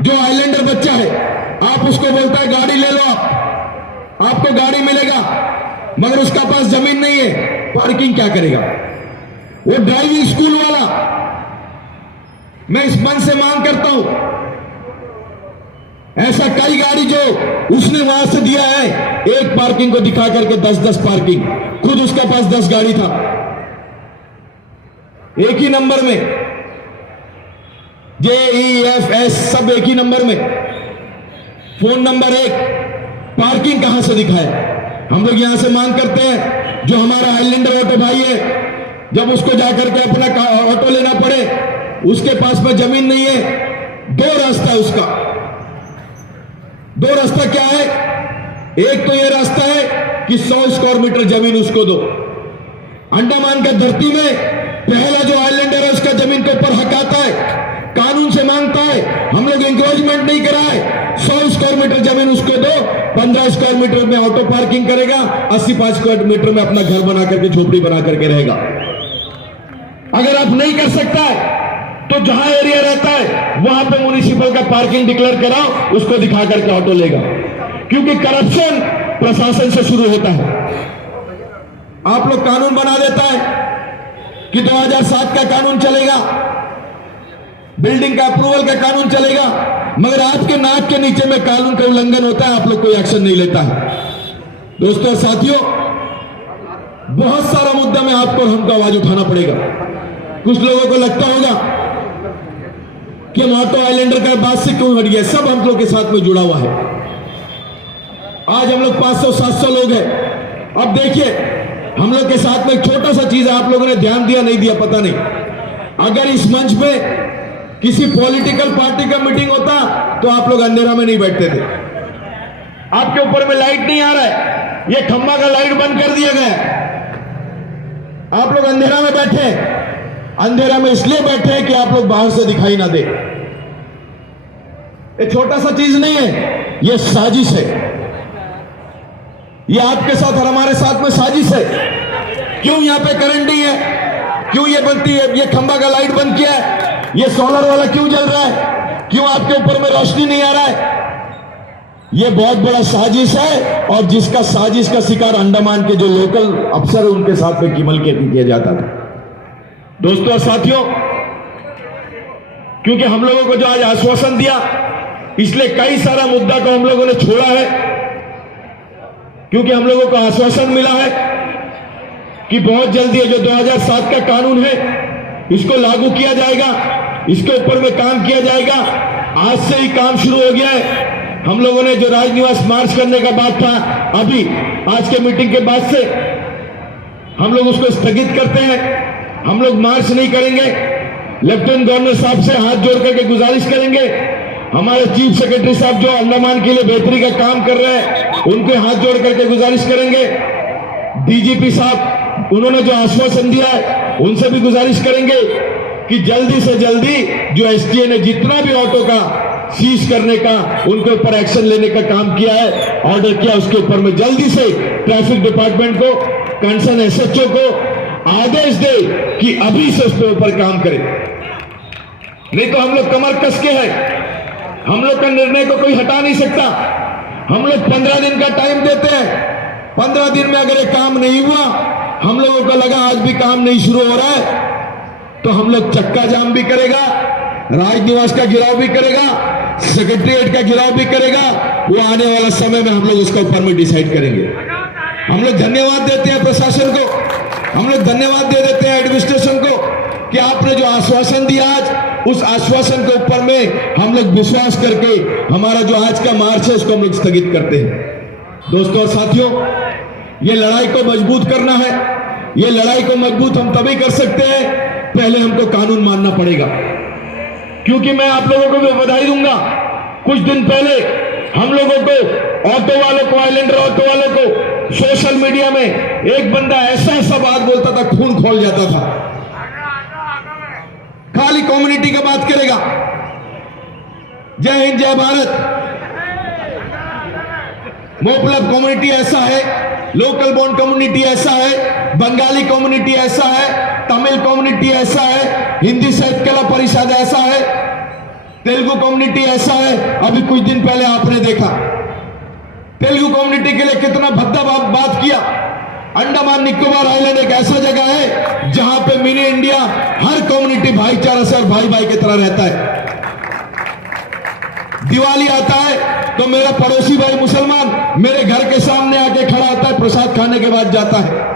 जो आइलैंडर बच्चा है आप उसको बोलता है गाड़ी ले लो, आपको गाड़ी मिलेगा, मगर उसका पास जमीन नहीं है, पार्किंग क्या करेगा? वो ड्राइविंग स्कूल वाला, मैं इस मन से मांग करता हूं, ऐसा कई गाड़ी जो उसने वहां से दिया है, एक पार्किंग को दिखा करके 10-10 पार्किंग, खुद उसके पास 10 गाड़ी था, एक ही नंबर में, JEFS सब एक ही नंबर में, फोन नंबर 1, पार्किंग कहां से दिखाए? हम लोग यहां से मांग करते हैं, जो हमारा आइलैंडर ऑटो भाई है, जब उसको जाकर के अपना ऑटो लेना पड़े, उसके पास में जमीन नहीं है, 2 रास्ता है उसका। 2 रास्ता क्या है? एक तो ये रास्ता है कि 100 स्क्वायर मीटर जमीन उसको दो। अंडमान का धरती में पहला जो आइलैंडर है उसका जमीन के ऊपर हक आता है, कानून से मांगता है, हम लोग इंक्रोचमेंट नहीं कराए, 100 स्क्वायर मीटर जमीन उसको दो, 15 स्क्वायर मीटर में ऑटो पार्किंग करेगा, 85 स्क्वायर मीटर में अपना घर बना करके झोपड़ी बना करके रहेगा। अगर आप नहीं कर सकता है तो जहां एरिया रहता है वहां पे म्युनिसिपल का पार्किंग डिक्लेयर कराओ, उसको दिखा करके ऑटो लेगा। क्योंकि करप्शन प्रशासन से शुरू होता है। आप लोग कानून बना देता है कि 2007 का कानून चलेगा, बिल्डिंग का अप्रूवल का कानून चलेगा, मगर आपके नाक के नीचे में कानून का उल्लंघन होता है, आप लोग कोई एक्शन नहीं लेता है। दोस्तों और साथियों, बहुत सारा मुद्दा में आपको और हमको आवाज उठाना पड़ेगा। कुछ लोगों को लगता होगा कि हम ऑटो आइलैंडर का बात से क्यों हट गया, सब हम लोग के साथ में जुड़ा हुआ है। आज हम लोग 500-700 लोग हैं। अब देखिए, हम लोग के साथ में एक छोटा सा चीज है, आप लोगों ने ध्यान दिया नहीं दिया पता नहीं। अगर इस मंच पे किसी पॉलिटिकल पार्टी का मीटिंग होता तो आप लोग अंधेरा में नहीं बैठते थे। आपके ऊपर में लाइट नहीं आ रहा है, ये खंभा का लाइट बंद कर दिया गया, आप लोग अंधेरा में बैठे। अंधेरा में इसलिए बैठे हैं कि आप लोग बाहर से दिखाई ना दे। ये छोटा सा चीज नहीं है, ये साजिश है। ये आपके साथ और हमारे साथ में साजिश है। क्यों यहां पे करंट नहीं है, क्यों ये बनती है, ये खंभा का लाइट बंद किया है, ये सोलर वाला क्यों जल रहा है, क्यों आपके ऊपर में रोशनी नहीं आ रहा है? ये बहुत बड़ा साजिश है, और जिसका साजिश का शिकार अंडमान के जो लोकल अफसर है उनके साथ में किमल खेती किया जाता था। दोस्तों और साथियों, क्योंकि हम लोगों को जो आज आश्वासन दिया, इसलिए कई सारा मुद्दा को हम लोगों ने छोड़ा है, क्योंकि हम लोगों को आश्वासन मिला है कि बहुत जल्दी जो 2007 का कानून है इसको लागू किया जाएगा, इसके ऊपर में काम किया जाएगा। आज से ही काम शुरू हो गया है। हम लोगों ने जो राजनिवास मार्च करने का बात था, अभी आज के मीटिंग के बाद से हम लोग उसको स्थगित करते हैं। हम लोग मार्च नहीं करेंगे। लेफ्टिनेंट गवर्नर साहब से हाथ जोड़ करके गुजारिश करेंगे, हमारे चीफ सेक्रेटरी साहब जो अंडमान के लिए बेहतरी का काम कर रहे हैं उनको हाथ जोड़ करके गुजारिश करेंगे। डीजीपी साहब उन्होंने जो आश्वासन दिया है उनसे भी गुजारिश करेंगे कि जल्दी से जल्दी जो एसटीए ने जितना भी ऑटो का सीज करने का, उनके ऊपर एक्शन लेने का काम किया है, ऑर्डर किया, उसके ऊपर में जल्दी से ट्रैफिक डिपार्टमेंट को, कंसर्न एसएचओ को आदेश दे कि अभी से उसके ऊपर काम करे। नहीं तो हम लोग कमर कस के हैं, हम लोग का निर्णय को कोई हटा नहीं सकता। हम लोग 15 दिन का टाइम देते हैं। 15 दिन में अगर ये काम नहीं हुआ, हम लोगों को लगा आज भी काम नहीं शुरू हो रहा है, तो हम लोग चक्का जाम भी करेगा, राजनिवास का घेराव भी करेगा, सेक्रेटरीट का घेराव भी करेगा। वो आने वाला समय में हम लोग उसका ऊपर में डिसाइड करेंगे। हम लोग धन्यवाद देते हैं प्रशासन को, हम लोग धन्यवाद दे देते हैं एडमिनिस्ट्रेशन को कि आपने जो आश्वासन दिया आज, उस आश्वासन के ऊपर में हम लोग विश्वास करके हमारा जो आज का मार्च है उसको हम लोग स्थगित करते हैं। दोस्तों और साथियों, ये लड़ाई को मजबूत करना है। ये लड़ाई को मजबूत हम तभी कर सकते हैं, पहले हमको कानून मानना पड़ेगा। क्योंकि मैं आप लोगों को भी बधाई दूंगा, कुछ दिन पहले हम लोगों को, ऑटो वालों को, आइलैंडर ऑटो वालों को सोशल मीडिया में एक बंदा ऐसा बात बोलता था, खून खोल जाता था, खाली कम्युनिटी का बात करेगा। जय हिंद, जय भारत। मोपलब कम्युनिटी ऐसा है, लोकल बॉन्ड कम्युनिटी ऐसा है, बंगाली कम्युनिटी ऐसा है, तमिल कम्युनिटी ऐसा है, हिंदी साहित्य कला परिषद ऐसा है, तेलुगु कम्युनिटी ऐसा है। अभी कुछ दिन पहले आपने देखा तेलुगु कम्युनिटी के लिए कितना भद्दा बात किया। अंडमान निकोबार आइलैंड एक ऐसा जगह है जहां पे मिनी इंडिया हर कम्युनिटी भाईचारा से और भाई भाई की तरह रहता है। दिवाली आता है तो मेरा पड़ोसी भाई मुसलमान मेरे घर के सामने आके खड़ा होता है, प्रसाद खाने के बाद जाता है।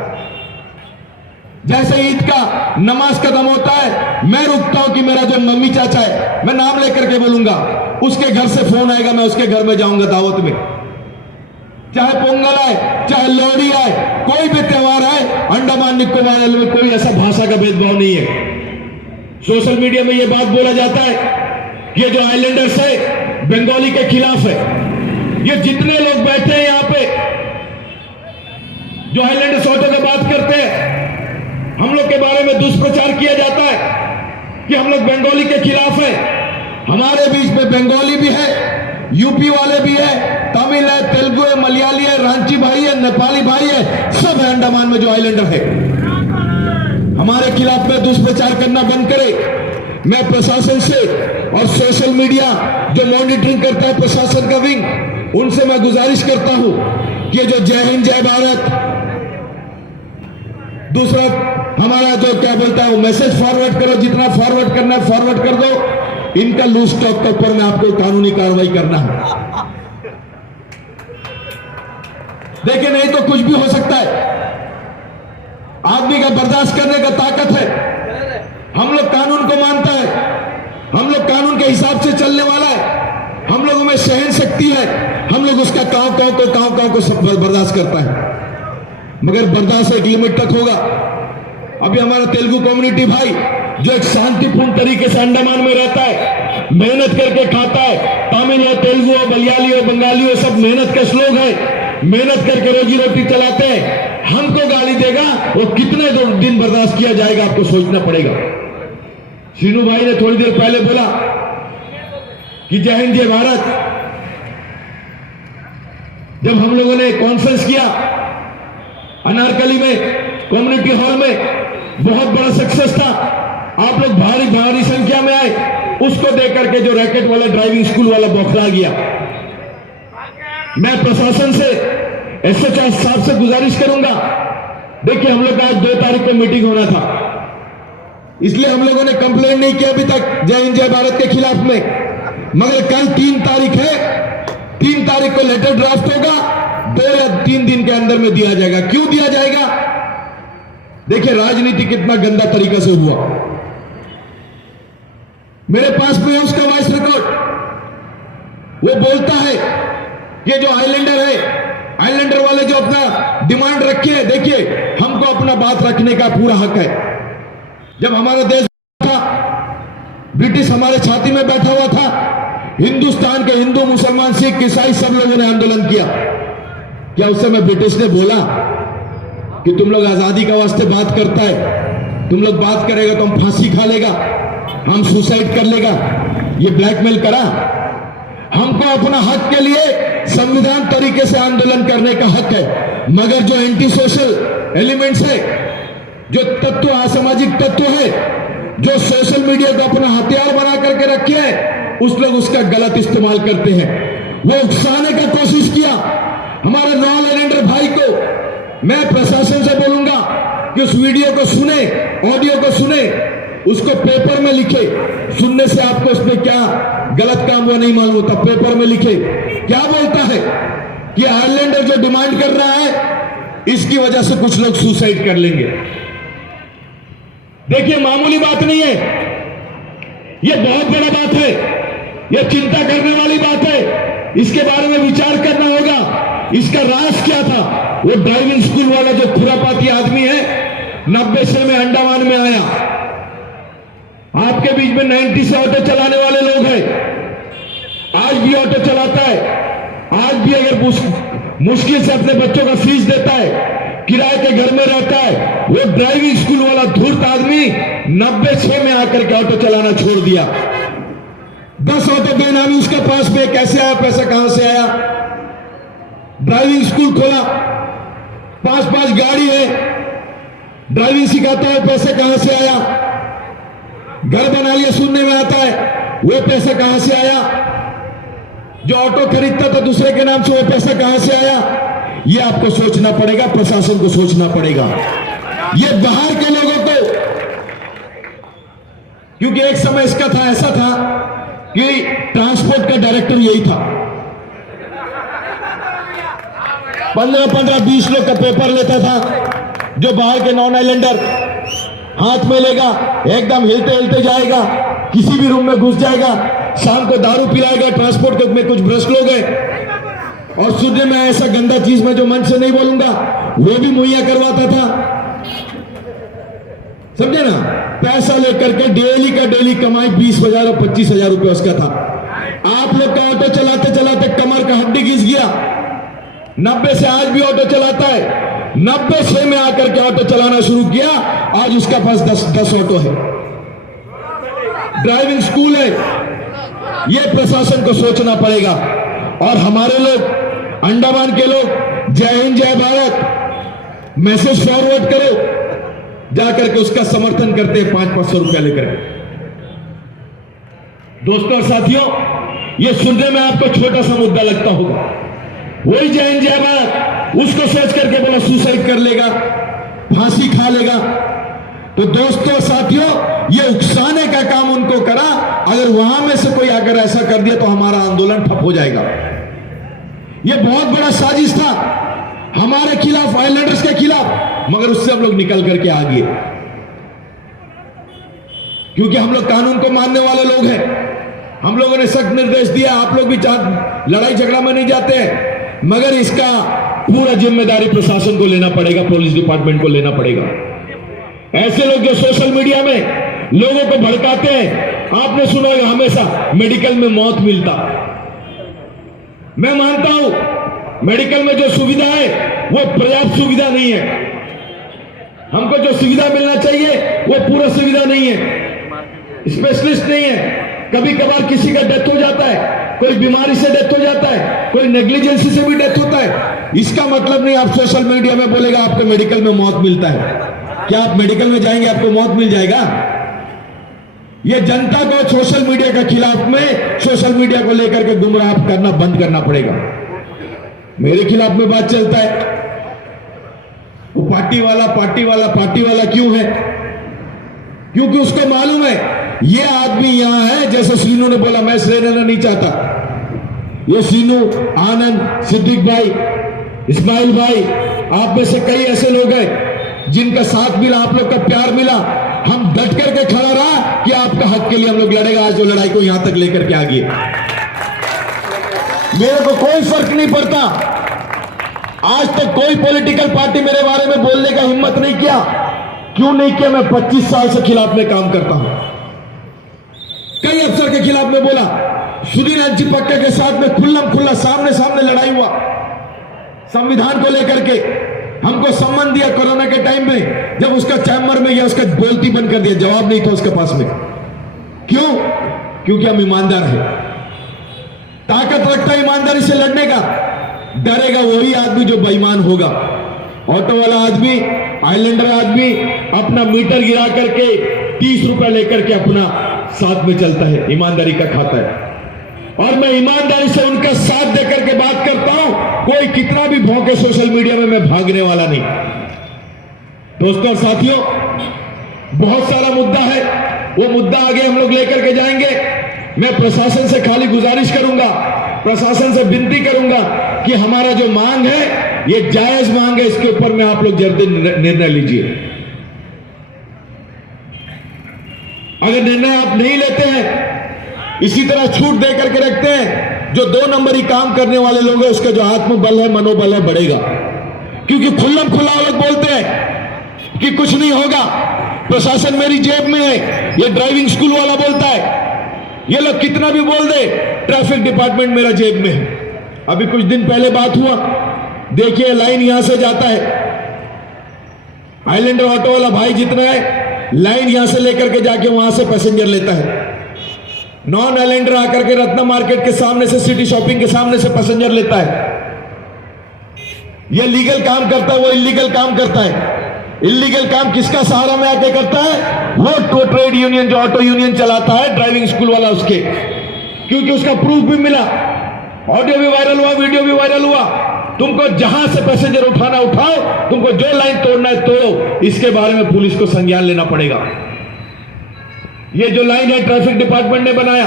जैसे ईद का नमाज खत्म होता है, मैं रुकता हूं कि मेरा जो मम्मी चाचा है, मैं नाम लेकर के बोलूंगा, उसके घर से फोन आएगा, मैं उसके घर में जाऊंगा दावत में। चाहे पोंगल आए, चाहे लोहड़ी आए, कोई भी त्योहार आए, अंडमान निकोबार में कोई ऐसा भाषा का भेदभाव नहीं है। सोशल मीडिया में यह बात बोला जाता है कि ये जो आइलैंडर्स है बंगाली के खिलाफ है। ये जितने लोग बैठे हैं यहां पे जो आइलैंडर्स ऑटो की बात करते हैं, हम लोग के बारे में दुष्प्रचार किया जाता है कि हम लोग बंगाली के खिलाफ है। हमारे बीच में बंगाली भी है, यूपी वाले भी है, तमिल है, तेलुगु है, मलयाली है, रांची भाई है, नेपाली भाई है, सब है अंडमान में जो आइलैंडर है। हमारे खिलाफ में दुष्प्रचार करना बंद करे। मैं प्रशासन से और सोशल मीडिया जो मॉनिटरिंग करता है प्रशासन का विंग, उनसे मैं गुजारिश करता हूं कि जो जय हिंद जय भारत, दूसरा हमारा जो क्या बोलता है वो मैसेज फॉरवर्ड करो, जितना फॉरवर्ड करना है फॉरवर्ड कर दो। इनका लूज स्टॉक के ऊपर में आपको कानूनी कार्रवाई करना है। देखिए नहीं तो कुछ भी हो सकता है। आदमी का बर्दाश्त करने का ताकत है। हम लोग कानून को मानता है, हम लोग कानून के हिसाब से चलने वाला है, हम लोगों में सहन शक्ति है, हम लोग उसका काव को सब बर्दाश्त करता है। मगर बर्दाश्त एक लिमिट तक होगा। अभी हमारा तेलुगु कम्युनिटी भाई जो एक शांतिपूर्ण तरीके से अंडमान में रहता है, मेहनत करके खाता है, तमिल हो, तेलुगु हो, मलयाली हो, बंगाली हो, सब मेहनत के लोग हैं, मेहनत करके रोजी रोटी चलाते हैं। हमको गाली देगा, वो कितने दिन बर्दाश्त किया जाएगा, आपको सोचना पड़ेगा। सीनू भाई ने थोड़ी देर पहले बोला कि जय हिंद जय भारत। जब हम लोगों ने कॉन्फ्रेंस किया अनारकली में, कम्युनिटी हॉल में, बहुत बड़ा सक्सेस था। आप लोग भारी संख्या में आए, उसको देख करके जो रैकेट वाला ड्राइविंग स्कूल वाला बौखला गया। मैं प्रशासन से, एसएचओ साहब से गुजारिश करूंगा, देखिए हम लोग का आज 2 तारीख को मीटिंग होना था, इसलिए हम लोगों ने कंप्लेंट नहीं किया अभी तक जय हिंद जय भारत के खिलाफ में। मगर कल 3 तारीख है, 3 तारीख को लेटर ड्राफ्ट होगा, 2 या 3 दिन के अंदर में दिया जाएगा। क्यों दिया जाएगा? देखिए राजनीति कितना गंदा तरीका से हुआ। मेरे पास में है उसका वॉइस रिकॉर्ड। वो बोलता है कि जो आइलैंडर है, आइलैंडर वाले जो अपना डिमांड रखे हैं, देखिए हमको अपना बात रखने का पूरा हक है। जब हमारा देश था, ब्रिटिश हमारे छाती में बैठा हुआ था, हिंदुस्तान के हिंदू, मुसलमान, सिख, ईसाई सब लोगों ने आंदोलन किया। क्या उस समय ब्रिटिश ने बोला कि तुम लोग आजादी का वास्ते बात करता है, तुम लोग बात करेगा तो हम फांसी खा लेगा, हम सुसाइड कर लेगा? ये ब्लैकमेल करा? हमको अपना हक के लिए संविधान तरीके से आंदोलन करने का हक है। मगर जो एंटी सोशल एलिमेंट्स है, जो तत्व, असामाजिक तत्व है, जो सोशल मीडिया को अपना हथियार बना करके रखे हैं, उस लोग उसका गलत इस्तेमाल करते हैं। वो उकसाने का कोशिश किया हमारे नॉन आइलैंडर भाई को। मैं प्रशासन से बोलूंगा कि उस वीडियो को सुने, ऑडियो को सुने, उसको पेपर में लिखे। सुनने से आपको उसमें क्या गलत काम हुआ नहीं मालूम होता, पेपर में लिखे। क्या बोलता है कि आइलैंडर जो डिमांड कर रहा है, इसकी वजह से कुछ लोग सुसाइड कर लेंगे। देखिए मामूली बात नहीं है, यह बहुत बड़ा बात है, यह चिंता करने वाली बात है। इसके बारे में विचार करना होगा। इसका राज क्या था? वो ड्राइविंग स्कूल वाला जो खुरापाती आदमी है, 90 में अंडमान में आया। आपके बीच में 90 से ऑटो चलाने वाले लोग हैं, आज भी ऑटो चलाता है, आज भी अगर मुश्किल से अपने बच्चों का फीस देता है, किराए के घर में रहता है। वो ड्राइविंग स्कूल वाला धूर्त आदमी 96 में आकर के ऑटो चलाना छोड़ दिया। 10 ऑटो बेनामी उसके पास में, कैसे आया? पैसा कहां से आया? ड्राइविंग स्कूल खोला, 5-5 गाड़ी है, ड्राइविंग सिखाता है, पैसा कहां से आया? घर बना लिया, सुनने में आता है, वो पैसा कहां से आया? जो ऑटो खरीदता था दूसरे के नाम से, वो पैसा कहां से आया? ये आपको सोचना पड़ेगा, प्रशासन को सोचना पड़ेगा। ये बाहर के लोगों को, क्योंकि एक समय इसका था, ऐसा था कि ट्रांसपोर्ट का डायरेक्टर यही था, 15-15, 20 लोग का पेपर लेता था। जो बाहर के नॉन आइलैंडर हाथ में लेगा, एकदम हिलते हिलते जाएगा, किसी भी रूम में घुस जाएगा, शाम को दारू पिलाएगा। ट्रांसपोर्ट में कुछ भ्रष्ट लोग हैं, और सुनने में ऐसा गंदा चीज में जो मन से नहीं बोलूंगा, वो भी मुहैया करवाता था। समझे ना? पैसा लेकर के डेली का डेली कमाई 20,000 और 25,000 रुपए उसका था। आप लोग का ऑटो चलाते चलाते कमर का हड्डी घिस गया। 90 से आज भी ऑटो चलाता है, 96 में आकर के ऑटो चलाना शुरू किया, आज उसका पास 10 ऑटो है, ड्राइविंग स्कूल है। यह प्रशासन को सोचना पड़ेगा। और हमारे लोग, अंडमान के लोग, जय हिंद जय भारत मैसेज फॉरवर्ड करो, जाकर के उसका समर्थन करते हैं 500-500 रुपया लेकर। दोस्तों और साथियों, यह सुनने में आपको छोटा सा मुद्दा लगता होगा, वही जैन जयबाग उसको सोच करके बोला सुसाइड कर लेगा, फांसी खा लेगा। तो दोस्तों साथियों, ये उकसाने का काम उनको करा। अगर वहां में से कोई अगर ऐसा कर दिया तो हमारा आंदोलन ठप हो जाएगा। ये बहुत बड़ा साजिश था हमारे खिलाफ, आइलैंडर्स के खिलाफ, मगर उससे हम लोग निकल करके आ गए, क्योंकि हम लोग कानून को मानने वाले लोग हैं। हम लोगों ने सख्त निर्देश दिया, आप लोग भी लड़ाई झगड़ा में नहीं जाते हैं, मगर इसका पूरा जिम्मेदारी प्रशासन को लेना पड़ेगा, पुलिस डिपार्टमेंट को लेना पड़ेगा। ऐसे लोग जो सोशल मीडिया में लोगों को भड़काते हैं, आपने सुना होगा हमेशा मेडिकल में मौत मिलता। मैं मानता हूं मेडिकल में जो सुविधा है वो पर्याप्त सुविधा नहीं है। हमको जो सुविधा मिलना चाहिए वो पूरा सुविधा नहीं है, स्पेशलिस्ट नहीं है। कभी कभार किसी का डेथ हो जाता है, कोई बीमारी से डेथ हो जाता है, कोई नेग्लिजेंसी से भी डेथ होता है। इसका मतलब नहीं आप सोशल मीडिया में बोलेगा आपको मेडिकल में मौत मिलता है। क्या आप मेडिकल में जाएंगे आपको मौत मिल जाएगा? ये जनता को सोशल मीडिया के खिलाफ में, सोशल मीडिया को लेकर के गुमराह करना बंद करना पड़ेगा। मेरे खिलाफ में बात चलता है, वो पार्टी वाला क्यों है? क्योंकि उसको मालूम है ये आदमी यहां है। जैसे सीनू ने बोला, मैं श्रेय लेना नहीं चाहता। ये सीनू, आनंद, सिद्दीक भाई, इस्माइल भाई, आप में से कई ऐसे लोग हैं जिनका साथ मिला, आप लोग का प्यार मिला। हम डट करके खड़ा रहा कि आपका हक के लिए हम लोग लड़ेगा। आज जो लड़ाई को यहां तक लेकर के आ गए, मेरे को कोई फर्क नहीं पड़ता। आज तक कोई पॉलिटिकल पार्टी मेरे बारे में बोलने का हिम्मत नहीं किया। क्यों नहीं किया? मैं 25 साल से खिलाफ में काम करता हूं। कई अफसर के खिलाफ में बोला, सुधीर अंचिपक्के के साथ में खुल्ला सामने लड़ाई हुआ। संविधान को लेकर के हमको सम्मान दिया कोरोना के टाइम में, जब उसका चैम्बर में गया उसका बोलती बंद कर दिया, जवाब नहीं था उसके पास में। क्यों? क्योंकि हम ईमानदार हैं। ताकत रखता है ईमानदारी से लड़ने का। डरेगा वही आदमी जो बेईमान होगा। ऑटो वाला आदमी, आइलैंडर आदमी अपना मीटर गिरा करके 30 रुपए लेकर के अपना साथ में चलता है, ईमानदारी का खाता है। और मैं ईमानदारी से उनका साथ देकर के बात करता हूं। कोई कितना भी भौंके सोशल मीडिया में, मैं भागने वाला नहीं। दोस्तों और साथियों, बहुत सारा मुद्दा है, वो मुद्दा आगे हम लोग लेकर के जाएंगे। मैं प्रशासन से खाली गुजारिश करूंगा, प्रशासन से विनती करूंगा कि हमारा जो मांग है ये जायज मांग है, इसके ऊपर में आप लोग जल्दी निर्णय लीजिए। अगर निर्णय आप नहीं लेते हैं, इसी तरह छूट दे करके रखते हैं, जो 2 नंबरी काम करने वाले लोग हैं उसका जो आत्मबल है, मनोबल है, बढ़ेगा। क्योंकि खुल्लम खुल्ला लोग बोलते हैं कि कुछ नहीं होगा, प्रशासन मेरी जेब में है। ये ड्राइविंग स्कूल वाला बोलता है, ये लोग कितना भी बोल दे, ट्रैफिक डिपार्टमेंट मेरा जेब में है। अभी कुछ दिन पहले बात हुआ, देखिए लाइन यहां से जाता है, आइलैंडर ऑटो वाला भाई जितना है, लाइन यहां से लेकर के जाके वहां से पैसेंजर लेता है। नॉन आइलैंडर आकर के रत्ना मार्केट के सामने से, सिटी शॉपिंग के सामने से पैसेंजर लेता है। ये लीगल काम करता है, वो इलीगल काम करता है। इलीगल काम किसका सहारा में आके करता है? वो ट्रेड यूनियन जो ऑटो यूनियन चलाता है, ड्राइविंग स्कूल वाला उसके, क्योंकि उसका प्रूफ भी मिला, ऑडियो भी वायरल हुआ, वीडियो भी वायरल हुआ। तुमको जहां से पैसेंजर उठाना उठाओ, तुमको जो लाइन तोड़ना है तोड़ो। इसके बारे में पुलिस को संज्ञान लेना पड़ेगा। ये जो लाइन है ट्रैफिक डिपार्टमेंट ने बनाया,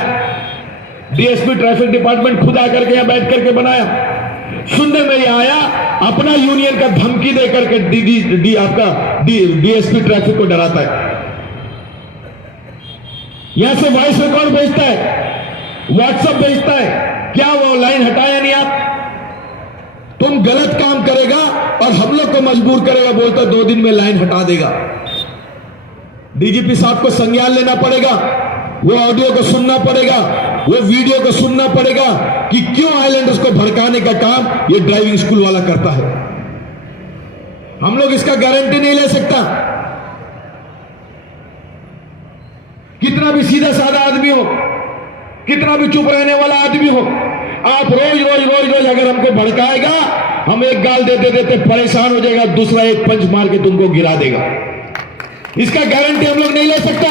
डीएसपी ट्रैफिक डिपार्टमेंट खुद आकर के यहां बैठ करके बनाया। सुनने में ये आया, अपना यूनियन का धमकी देकर के डीएसपी ट्रैफिक को डराता है। यहां से वॉइस रिकॉर्ड भेजता है, व्हाट्सएप भेजता है। क्या वो लाइन हटाया नहीं? आप तुम गलत काम करेगा और हम लोग को मजबूर करेगा, बोलता 2 दिन में लाइन हटा देगा। डीजीपी साहब को संज्ञान लेना पड़ेगा, वो ऑडियो को सुनना पड़ेगा, वो वीडियो को सुनना पड़ेगा कि क्यों आइलैंडर्स को भड़काने का काम ये ड्राइविंग स्कूल वाला करता है। हम लोग इसका गारंटी नहीं ले सकता। कितना भी सीधा साधा आदमी हो, कितना भी चुप रहने वाला आदमी हो, आप रोज अगर हमको भड़काएगा, हम एक गाल देते देते परेशान हो जाएगा, दूसरा एक पंच मार के तुमको गिरा देगा। इसका गारंटी हम लोग नहीं ले सकता।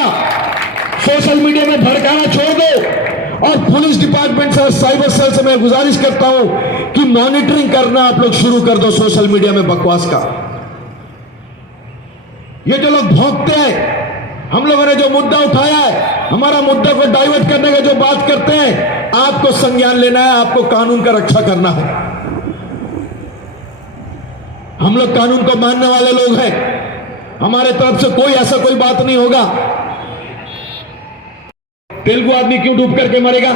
सोशल मीडिया में भड़काना छोड़ दो और पुलिस डिपार्टमेंट से और साइबर सेल से मैं गुजारिश करता हूं कि मॉनिटरिंग करना आप लोग शुरू कर दो सोशल मीडिया में बकवास का। ये जो लोग भौंकते हैं, हम लोगों ने जो मुद्दा उठाया है, हमारा मुद्दा को डाइवर्ट करने का जो बात करते हैं, आपको संज्ञान लेना है, आपको कानून का रक्षा करना है। हम लोग कानून को मानने वाले लोग हैं, हमारे तरफ से कोई ऐसा कोई बात नहीं होगा। तेलुगु आदमी क्यों डूब करके मरेगा?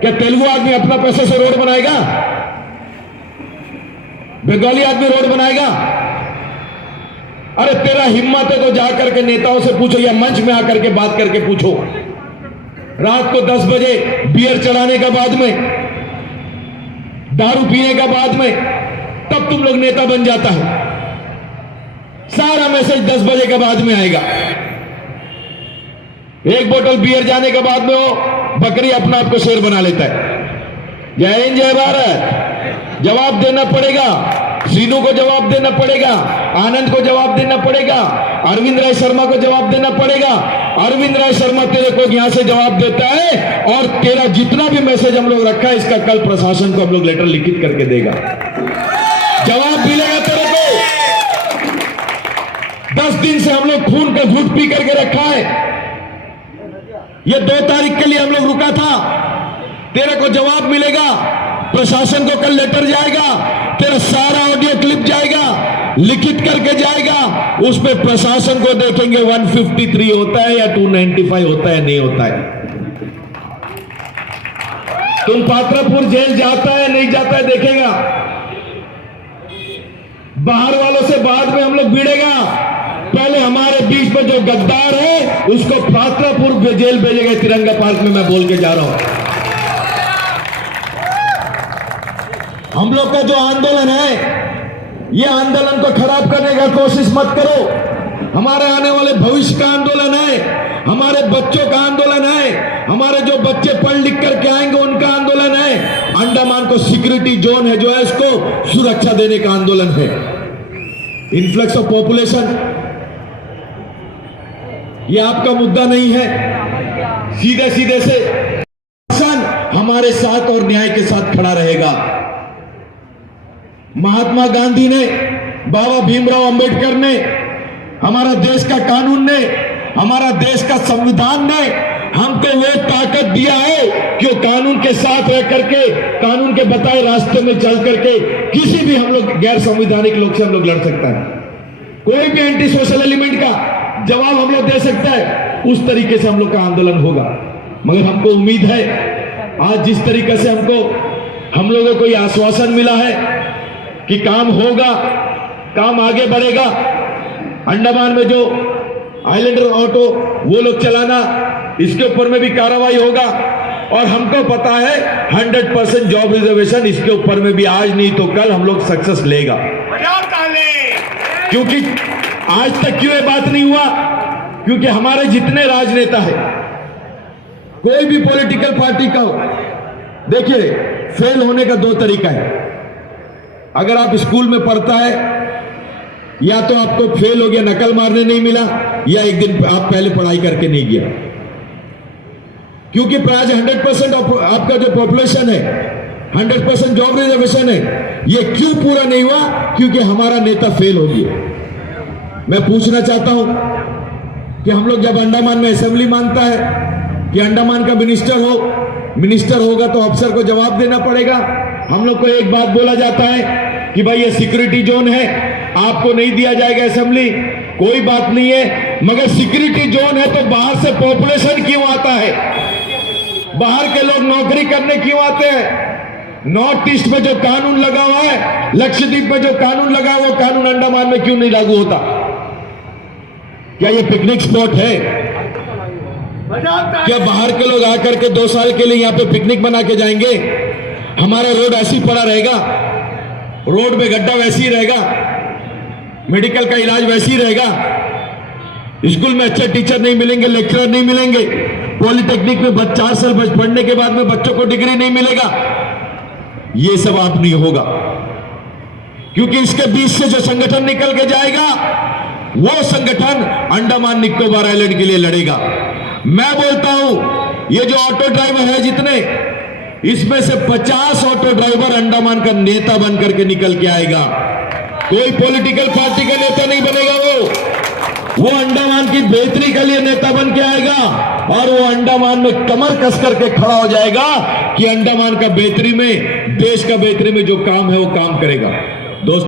क्या तेलुगु आदमी अपना पैसे से रोड बनाएगा? बंगाली आदमी रोड बनाएगा? अरे तेरा हिम्मत है तो जाकर के नेताओं से पूछो या मंच में आकर के बात करके पूछो। रात को 10 बजे बियर चढ़ाने का बाद में, दारू पीने का बाद में, तब तुम लोग नेता बन जाता है। सारा मैसेज 10 बजे के बाद में आएगा। एक बोतल बियर जाने के बाद में वो बकरी अपना आप को शेर बना लेता है। जय हिंद जय भारत। जवाब देना पड़ेगा, सीनू को जवाब देना पड़ेगा, आनंद को जवाब देना पड़ेगा, अरविंद राय शर्मा को जवाब देना पड़ेगा। अरविंद राय शर्मा तेरे को यहां से जवाब देता है और तेरा जितना भी मैसेज हम लोग रखा है इसका कल प्रशासन को हम लोग लेटर लिखित करके देगा, जवाब मिलेगा तेरे को। 10 दिन से हम लोग खून का घूंट पी करके रखा है। ये 2 तारीख के लिए हम लोग रुका था, तेरे को जवाब मिलेगा। प्रशासन को कल लेटर जाएगा, तेरा सारा ऑडियो क्लिप जाएगा, लिखित करके जाएगा। उसमें प्रशासन को देखेंगे 153 होता है या 295 होता है, नहीं होता है। तुम पात्रापुर जेल जाता है नहीं जाता है देखेगा। बाहर वालों से बाद में हम लोग भिड़ेगा, पहले हमारे बीच में जो गद्दार है उसको पात्रापुर जेल भेजेगा। तिरंगा पार्क में मैं बोल के जा रहा हूं। हम लोग का जो आंदोलन है, ये आंदोलन को खराब करने का कोशिश मत करो। हमारे आने वाले भविष्य का आंदोलन है, हमारे बच्चों का आंदोलन है, हमारे जो बच्चे पढ़ लिख करके आएंगे उनका आंदोलन है। अंडमान को सिक्योरिटी जोन है जो है इसको सुरक्षा देने का आंदोलन है। इन्फ्लक्स ऑफ पॉपुलेशन ये आपका मुद्दा नहीं है। सीधे सीधे से हमारे साथ और न्याय के साथ खड़ा रहेगा। महात्मा गांधी ने, बाबा भीमराव अंबेडकर ने, हमारा देश का कानून ने, हमारा देश का संविधान ने हमको वो ताकत दिया है कि वो कानून के साथ रह करके, कानून के बताए रास्ते में चल करके किसी भी हम लोग गैर संवैधानिक लोग से हम लोग लड़ सकता है। कोई भी एंटी सोशल एलिमेंट का जवाब हम लोग दे सकता है। उस तरीके से हम लोग का आंदोलन होगा। मगर हमको उम्मीद है आज जिस तरीके से हम लोगों को यह आश्वासन मिला है कि काम होगा, काम आगे बढ़ेगा। अंडमान में जो आइलैंडर ऑटो वो लोग चलाना, इसके ऊपर में भी कार्रवाई होगा। और हमको पता है 100% जॉब रिजर्वेशन इसके ऊपर में भी आज नहीं तो कल हम लोग सक्सेस लेगा। क्योंकि आज तक क्यों ये बात नहीं हुआ? क्योंकि हमारे जितने राजनेता है, कोई भी पॉलिटिकल पार्टी का हो, देखिए फेल होने का 2 तरीका है। अगर आप स्कूल में पढ़ता है, या तो आपको फेल हो गया, नकल मारने नहीं मिला, या एक दिन आप पहले पढ़ाई करके नहीं गया। क्योंकि आज 100% आपका जो पॉपुलेशन है, 100% जॉब रिजर्वेशन है, ये क्यों पूरा नहीं हुआ? क्योंकि हमारा नेता फेल हो गया। मैं पूछना चाहता हूं कि हम लोग जब अंडमान में असेंबली मानता है कि अंडमान का मिनिस्टर होगा तो अफसर को जवाब देना पड़ेगा। हम लोग को एक बात बोला जाता है कि भाई ये सिक्योरिटी जोन है, आपको नहीं दिया जाएगा असेंबली, कोई बात नहीं है। मगर सिक्योरिटी जोन है तो बाहर से पॉपुलेशन क्यों आता है? बाहर के लोग नौकरी करने क्यों आते हैं? नॉर्थ ईस्ट में जो कानून लगा हुआ है, लक्षद्वीप में जो कानून लगा हुआ, वो कानून अंडमान में क्यों नहीं लागू होता? क्या ये पिकनिक स्पॉट है? क्या बाहर के लोग आकर के 2 साल के लिए यहाँ पे पिकनिक बना के जाएंगे? हमारा रोड ऐसी पड़ा रहेगा, रोड में गड्ढा वैसी ही रहेगा, मेडिकल का इलाज वैसी ही रहेगा, स्कूल में अच्छे टीचर नहीं मिलेंगे, लेक्चरर नहीं मिलेंगे, पॉलिटेक्निक में 4 साल पढ़ने के बाद में बच्चों को डिग्री नहीं मिलेगा। ये सब आप नहीं होगा, क्योंकि इसके बीच से जो संगठन निकल के जाएगा वो संगठन अंडमान निकोबार आइलैंड के लिए लड़ेगा। मैं बोलता हूं ये जो ऑटो ड्राइवर है जितने, इसमें से 50 ऑटो ड्राइवर अंडमान का नेता बन करके निकल के आएगा। कोई पॉलिटिकल पार्टी का नेता नहीं बनेगा, वो अंडमान की बेहतरी के लिए नेता बन के आएगा और वो अंडमान में कमर कस करके खड़ा हो जाएगा कि अंडमान का बेहतरी में, देश का बेहतरी में जो काम है वो काम करेगा। दोस्तों,